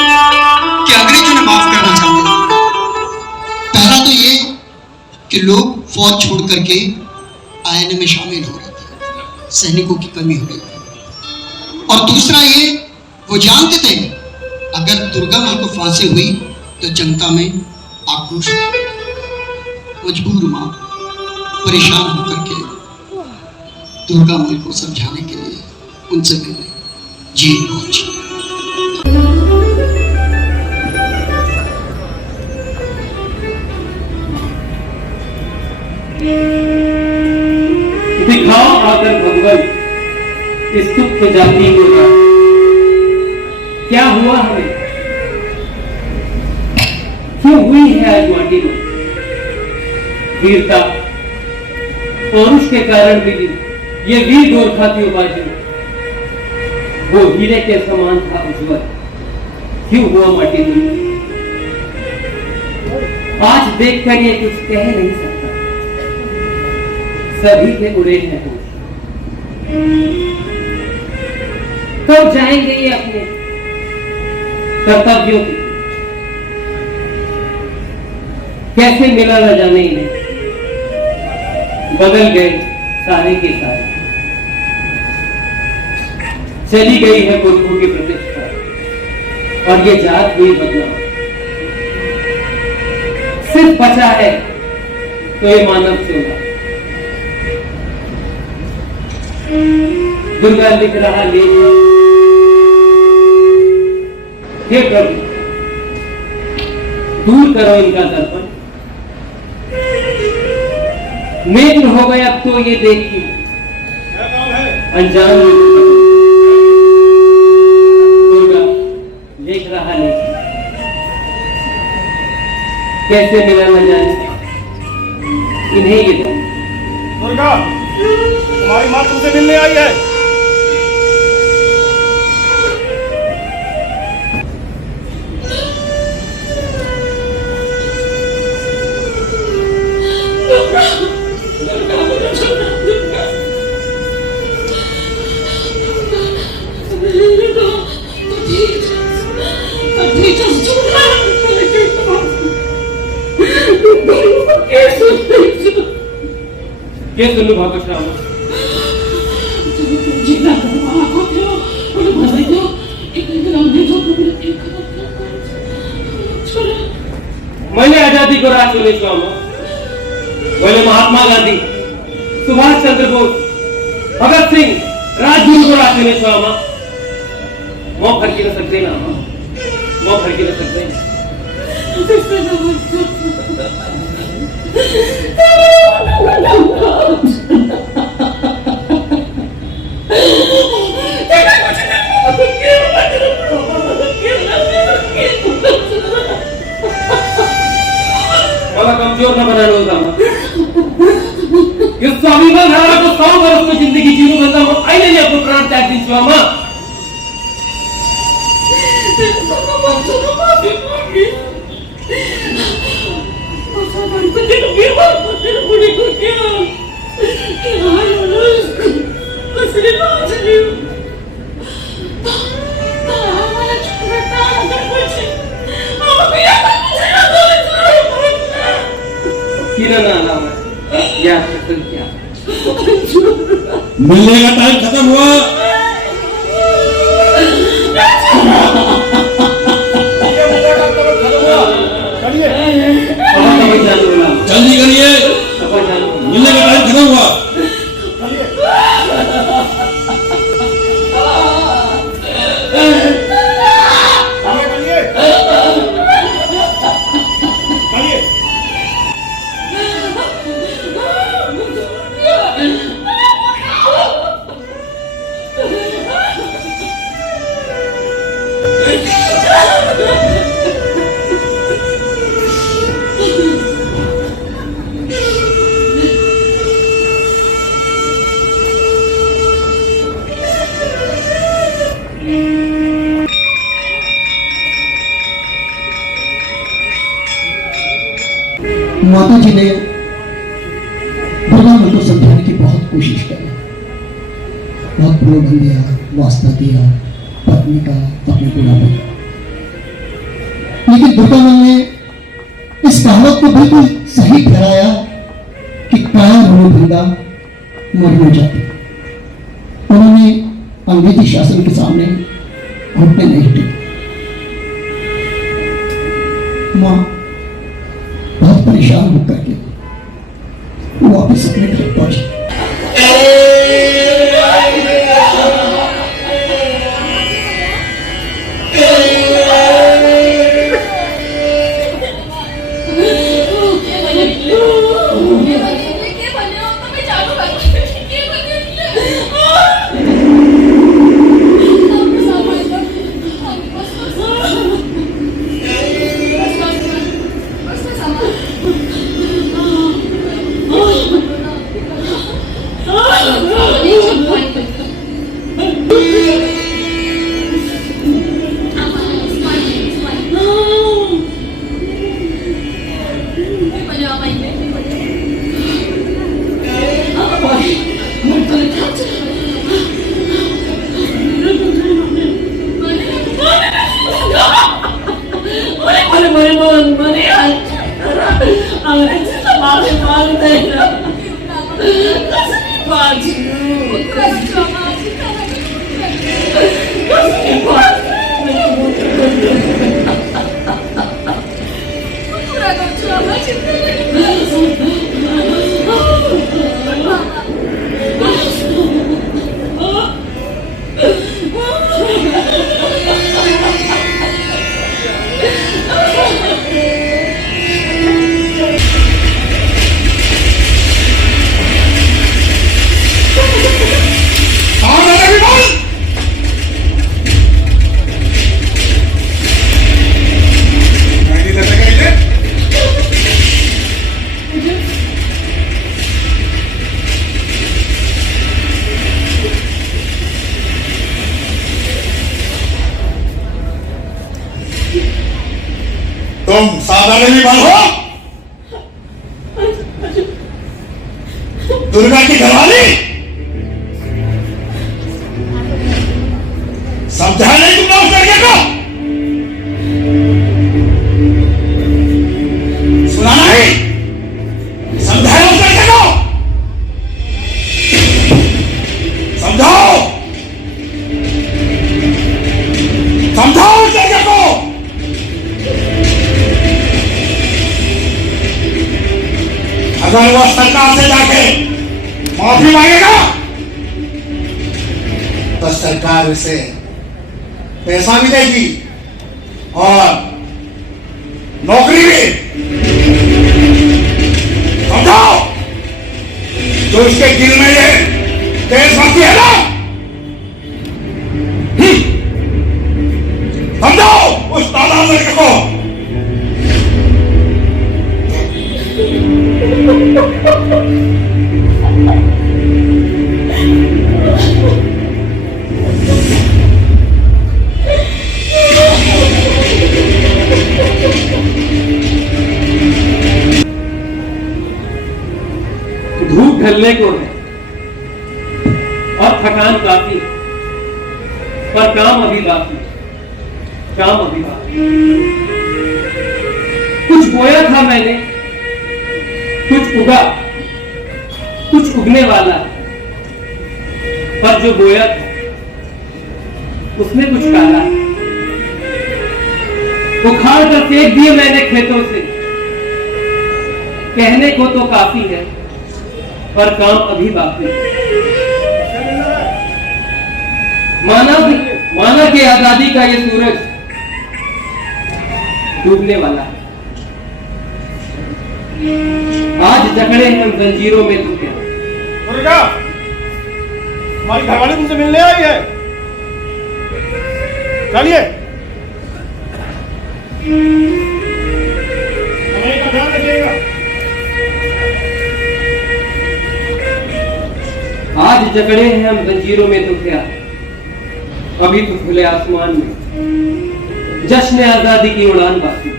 कि अंग्रेजों ने माफ करना चाहते, पहला तो ये कि लोग फौज छोड़ करके आयन में शामिल हो रहे थे, सैनिकों की कमी हो रही थी, और दूसरा ये वो जानते थे अगर दुर्गा माँ को फांसी हुई तो जनता में आक्रोश, मजबूर माँ परेशान होकर के दुर्गा माँ को समझाने के लिए उनसे मिलने जेल पहुंची। दिखाओ आकर भगवान इस दुख जाति को, क्या हुआ हमें, क्यों हुई है आज माटी में वीरता, और उसके कारण भी ये वीर गोरखा की उपाधि वो हीरे के समान था उज्जवल, क्यों हुआ माटी में। आज देखकर ये कुछ कह नहीं सकता, सभी के उड़े हैं होश। कब जाएंगे ये अपने कर्तव्यों की, कैसे मिला न जाने इन्हें, बदल गए सारे के सारे, चली गई है पुरखों की प्रतिष्ठा, और ये जात हुई बदनाम। सिर्फ बचा है तो ये मानव सेवा। दुर्गा लिख रहा लेख, हे प्रभु दूर करो इनका दर्पण, नेत्र हो गए अब तो ये देखी अनजान दुर्गा लिख रहा लेख, कैसे मिला न जाने इन्हें ये दो। दुर्गा तुम्हारी माँ तुमसे मिलने आई है। ये सुनो भागो श्रावण, मैंने आजादी को राज सुने स्वामी, मैंने महात्मा गांधी, सुभाष चंद्र बोस, भगत सिंह, राजगुरु को राज सुने स्वामी, मौ भर की न सकते ना, मौ भर की न सकते। कमजोर न बना लो इस स्वाभिमान धारा को 100 वर्ष में जिंदगी जीरो बंदा आईने ने अपने प्राण त्याग दी स्वामा। मिलने का टाइम खत्म हुआ। जल्दी करिए, मिलने का टाइम खत्म हुआ। माता जी ने दुर्गा माँ को समझाने की बहुत कोशिश करी, बहुत प्रलोभन दिया, वास्ता दिया, पत्नी का पत्नी को ना दिया, लेकिन दुर्गा माँ ने इस कहावत को बिल्कुल सही ठहराया कि कायर होने बंदा मरना जाती। उन्होंने अंग्रेजी शासन के सामने घुटने नहीं टेके। माँ बहुत परेशान होकर के वो वापस अपने घर पहुंचे। Kurang राधा देवी बाबू, दुर्गा की घरवाली, समझा नहीं तुमने उस लड़के को? सुना नहीं? समझाया उस लड़के को? समझाओ, समझाओ उस लड़के को। अगर वो सरकार से जाके माफी मांगेगा तो सरकार उसे पैसा भी देगी और नौकरी भी। समझाओ, जो उसके दिल में ये देशभक्ति है ना, समझाओ उस दादा लड़के को। धूप ढलने को है और थकान काफी, पर काम अभी बाकी, काम अभी बाकी। कुछ बोया था मैंने, कुछ उगा, कुछ उगने वाला, पर जो बोया था उसने कुछ काला। उखाड़ कर फेंक दिए मैंने खेतों से, कहने को तो काफी है पर काम अभी बाकी। माना कि आजादी का ये सूरज डूबने वाला है। आज जकड़े हैं हम जंजीरों में तो क्या। दुर्गा, हमारी घरवाली तुमसे मिलने आई है, चलिए। समय का ध्यान रखिएगा। आज जकड़े हैं हम जंजीरों में तो क्या, अभी तो खुले आसमान में जश्न आजादी की उड़ान बाकी।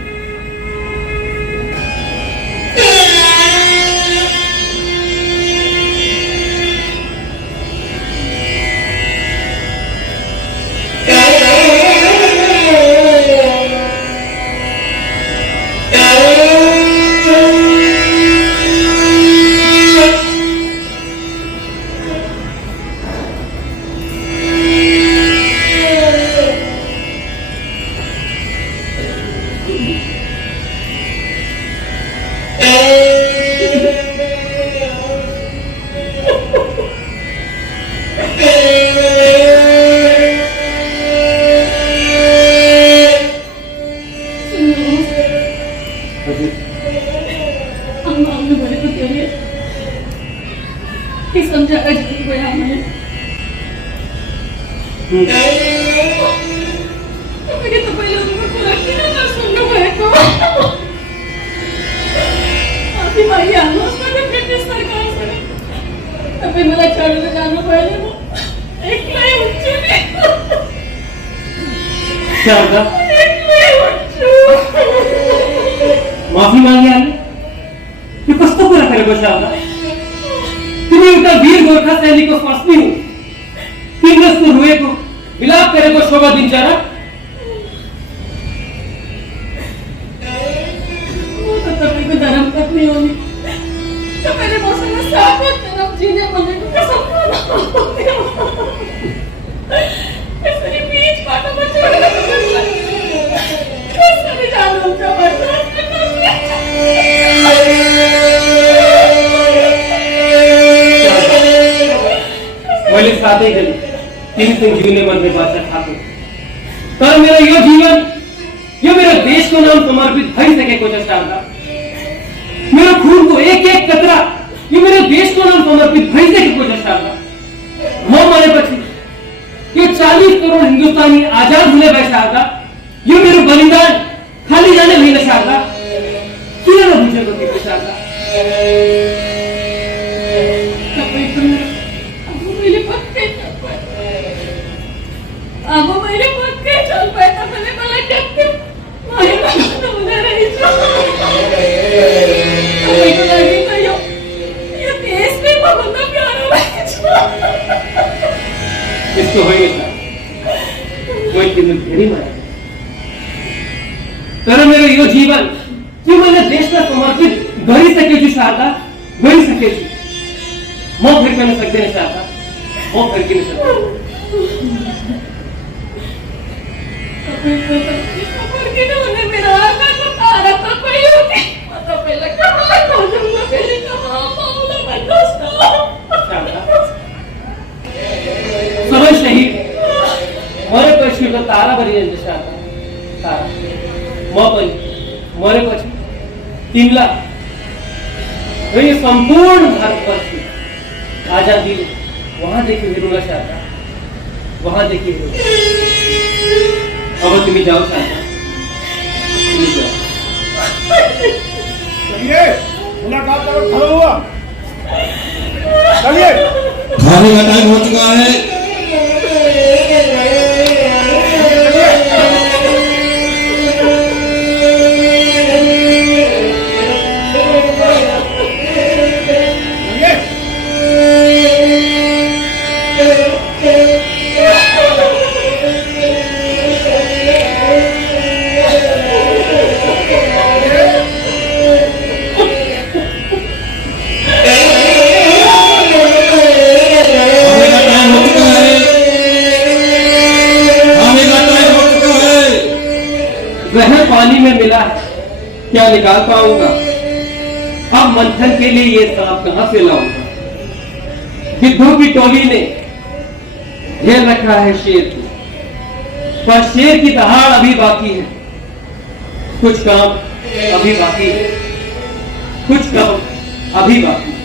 माफी मांगी आने ये कस्तो कुरा गरेको शारदा, तिमी एउटा वीर गोर्खा सैनिकको स्वास्नी हो, तिम्रो जस्तो रोएको विलाप गरेको शोभा दिन्छ र? म त तपाईको धर्मपत्नी हो नि, तपाईले मसँग सातो जन्म जिने भनेको कसम गर्नु। यसरी बीच बाटोमा छोडेर कसरी जानुहुन्छ भन्नु? मैले साथै गरी तिमीसँग जिउने मर्ने बाचा खाएको, तर मेरो यो जीवन यो मेरो देशको नाम समर्पित भइसकेको छ शारदा। मेरो खुनको एक एक कतरा यो मेरो देशको नाम समर्पित भइसकेको छ शारदा। म मरेपछि यो 40 करोड हिन्दुस्तानी आजाद हुने भए शारदा। यो मेरो बलिदान खाली जाने होइन शारदा। किन नबुझेको तिमीले शारदा? अब मैले पक्कै चल पाए तपाईँले मलाई ट्याक्कै माया गर्नु हुँदो रहेछ। मेरे को लगी तो ये देश में बहुत प्यारा है। इसको होइए कोई दिन भेड़ी मारे तर मेरो यो जीवन त्यो मैले देशलाई समर्पित गरिसकेछु शारदा, गरिसकेछु। म फर्किन सक्दैन शारदा, म फर्किन सक्दैन। फर्किन भने मेरो आँखाको तारा तपाईँ हो नि, म तपाईँलाई कहाँ खोजौँला, फेरि कहाँ पाउँला भन्नुहोस् न। सबै शहीद मरेपछि त तारा बनिन्छ शारदा, तारा। म पनि मरेपछि तिमीलाई र यो सम्पूर्ण भारतवर्ष आजादी वहाँदेखि हेरौँला शारदा, वहाँदेखि हेरौँ। अब तिमी जाओ शारदा, तिमी जाओ। चलिए मुलाकात का वक्त खत्म हुआ, चलिए। खाने का टाइम हो चुका है। पानी में मिला क्या निकाल पाऊंगा, अब मंथन के लिए ये सांप कहां से लाऊंगा। गिद्धों की टोली ने घेर रखा है शेर को, पर शेर की दहाड़ अभी बाकी है। कुछ काम अभी बाकी है, कुछ काम अभी बाकी है।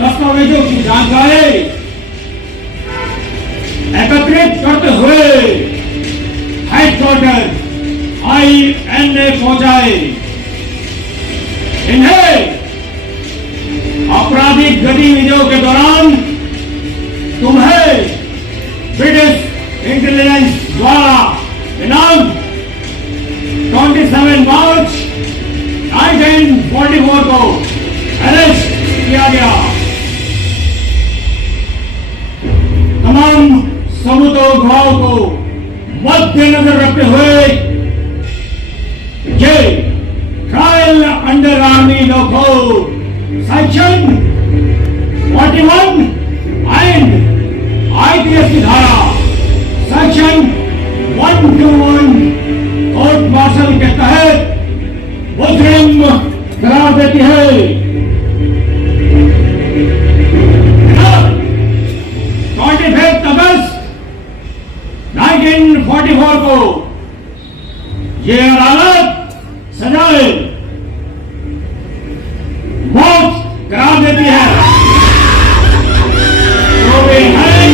दस्तावेजों की जानकारी एकत्रित करते हुए हेडक्वार्टर INA पहुंचाए। इन्हें आपराधिक गतिविधियों के दौरान तुम्हें ब्रिटिश इंटेलिजेंस द्वारा दिनांक 27 मार्च 1944 को अरेस्ट किया गया। तमाम सबूत और गवाहों को मद्देनजर रखते हुए ये trial under army law code section 41 and IPS की धारा सेक्शन कोर्ट मार्शल के तहत मुजरिम करार देती है। 25 अगस्त 1944 को ये अदालत सजाए मौत करार देती है। तो वे हैं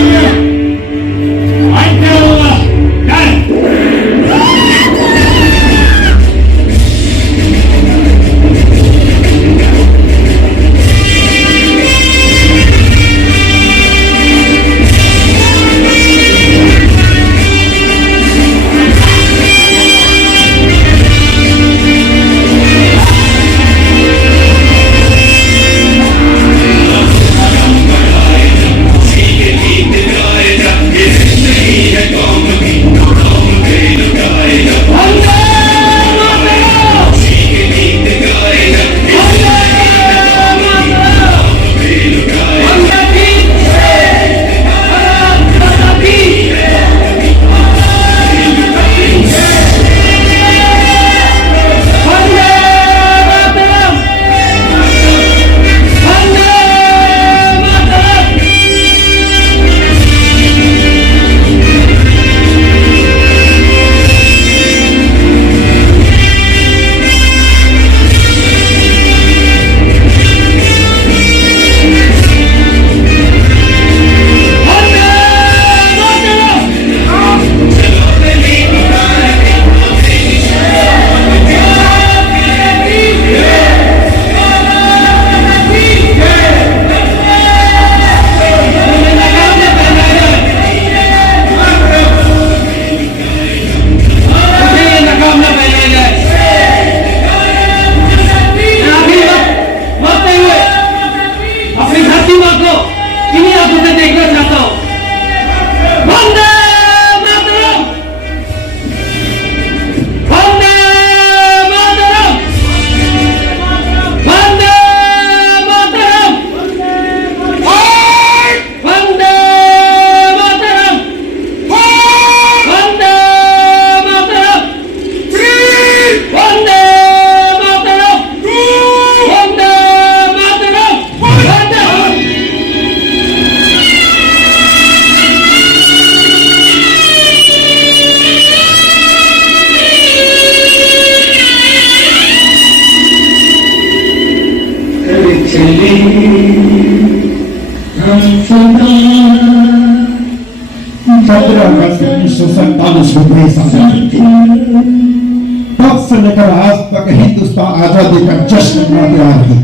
तब से लेकर आज तक हिंदुस्तान आजादी का जश्न मनाते आ रहे हैं।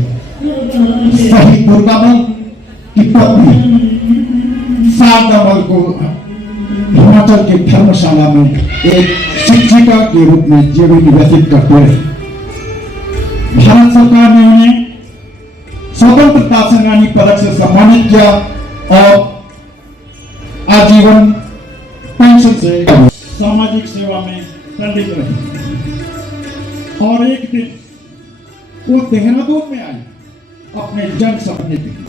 शहीद दुर्गामल की पत्नी शारदामल को हिमाचल के धर्मशाला में एक शिक्षिका के रूप में जीवन व्यतीत करते रहे। भारत सरकार ने उन्हें स्वतंत्रता सेनानी पदक से सम्मानित किया और आजीवन पेंशन से सामाजिक सेवा में दंडित रहे। और एक दिन वो देहरादून में आई अपने जन्म सपने के लिए।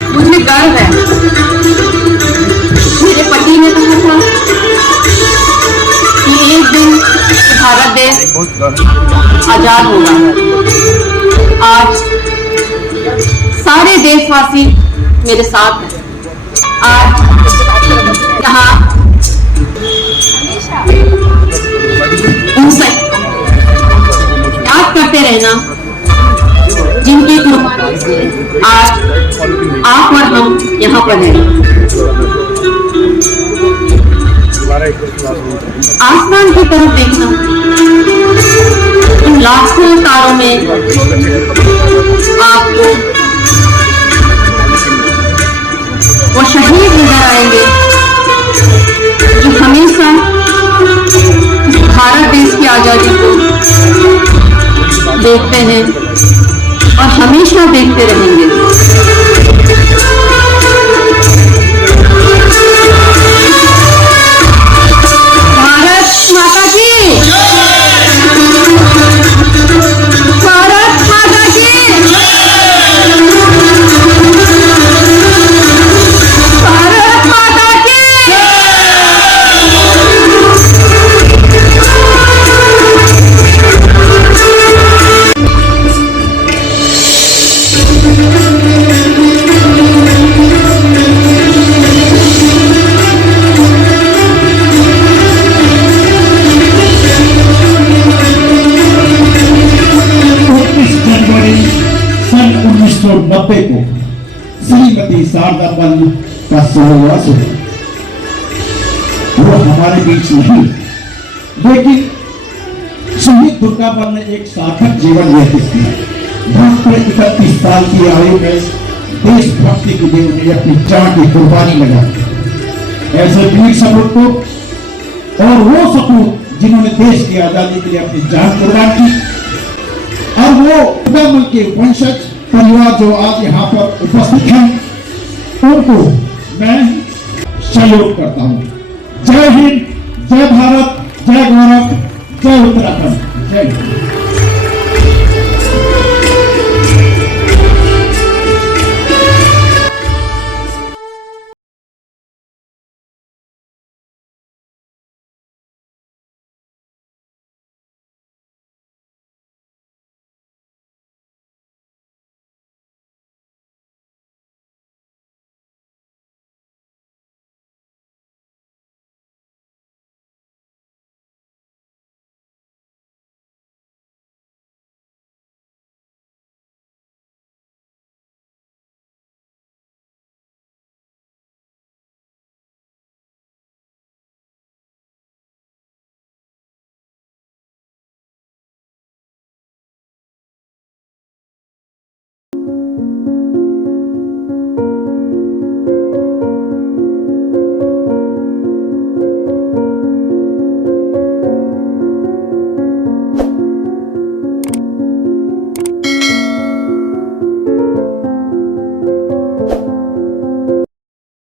मुझे गर्व है, मेरे पति ने कहा था कि एक दिन भारत देश आजाद होगा। आज सारे देशवासी मेरे साथ हैं। आज यहाँ उनसे याद करते रहना जिनकी कुर्बानी से आज आप और हम यहाँ पर हैं। आसमान की तरफ देखना, उन लाखों तारों में आपको वो शहीद नजर आएंगे जो हमेशा भारत देश की आजादी को देखते हैं और हमेशा देखते रहेंगे। 90 को श्रीमती शारदा मल का 16वां सुबह। वो हमारे बीच नहीं, लेकिन शहीद दुर्गा मल ने एक सार्थक जीवन व्यतीत किया। मात्र 31 साल की आयु में देशभक्ति के लिए उन्हें अपनी जान की कुर्बानी लगा। ऐसे वीर सपूतों और वो सपूत जिन्होंने देश की आजादी के लिए अपनी जान कुर्बान की, और वो दुर्गा मल के वंशज परिवार जो आज यहाँ पर उपस्थित हैं, उनको मैं सैल्यूट करता हूँ। जय हिंद, जय भारत, जय गौरव, जय उत्तराखंड, जय हिंद।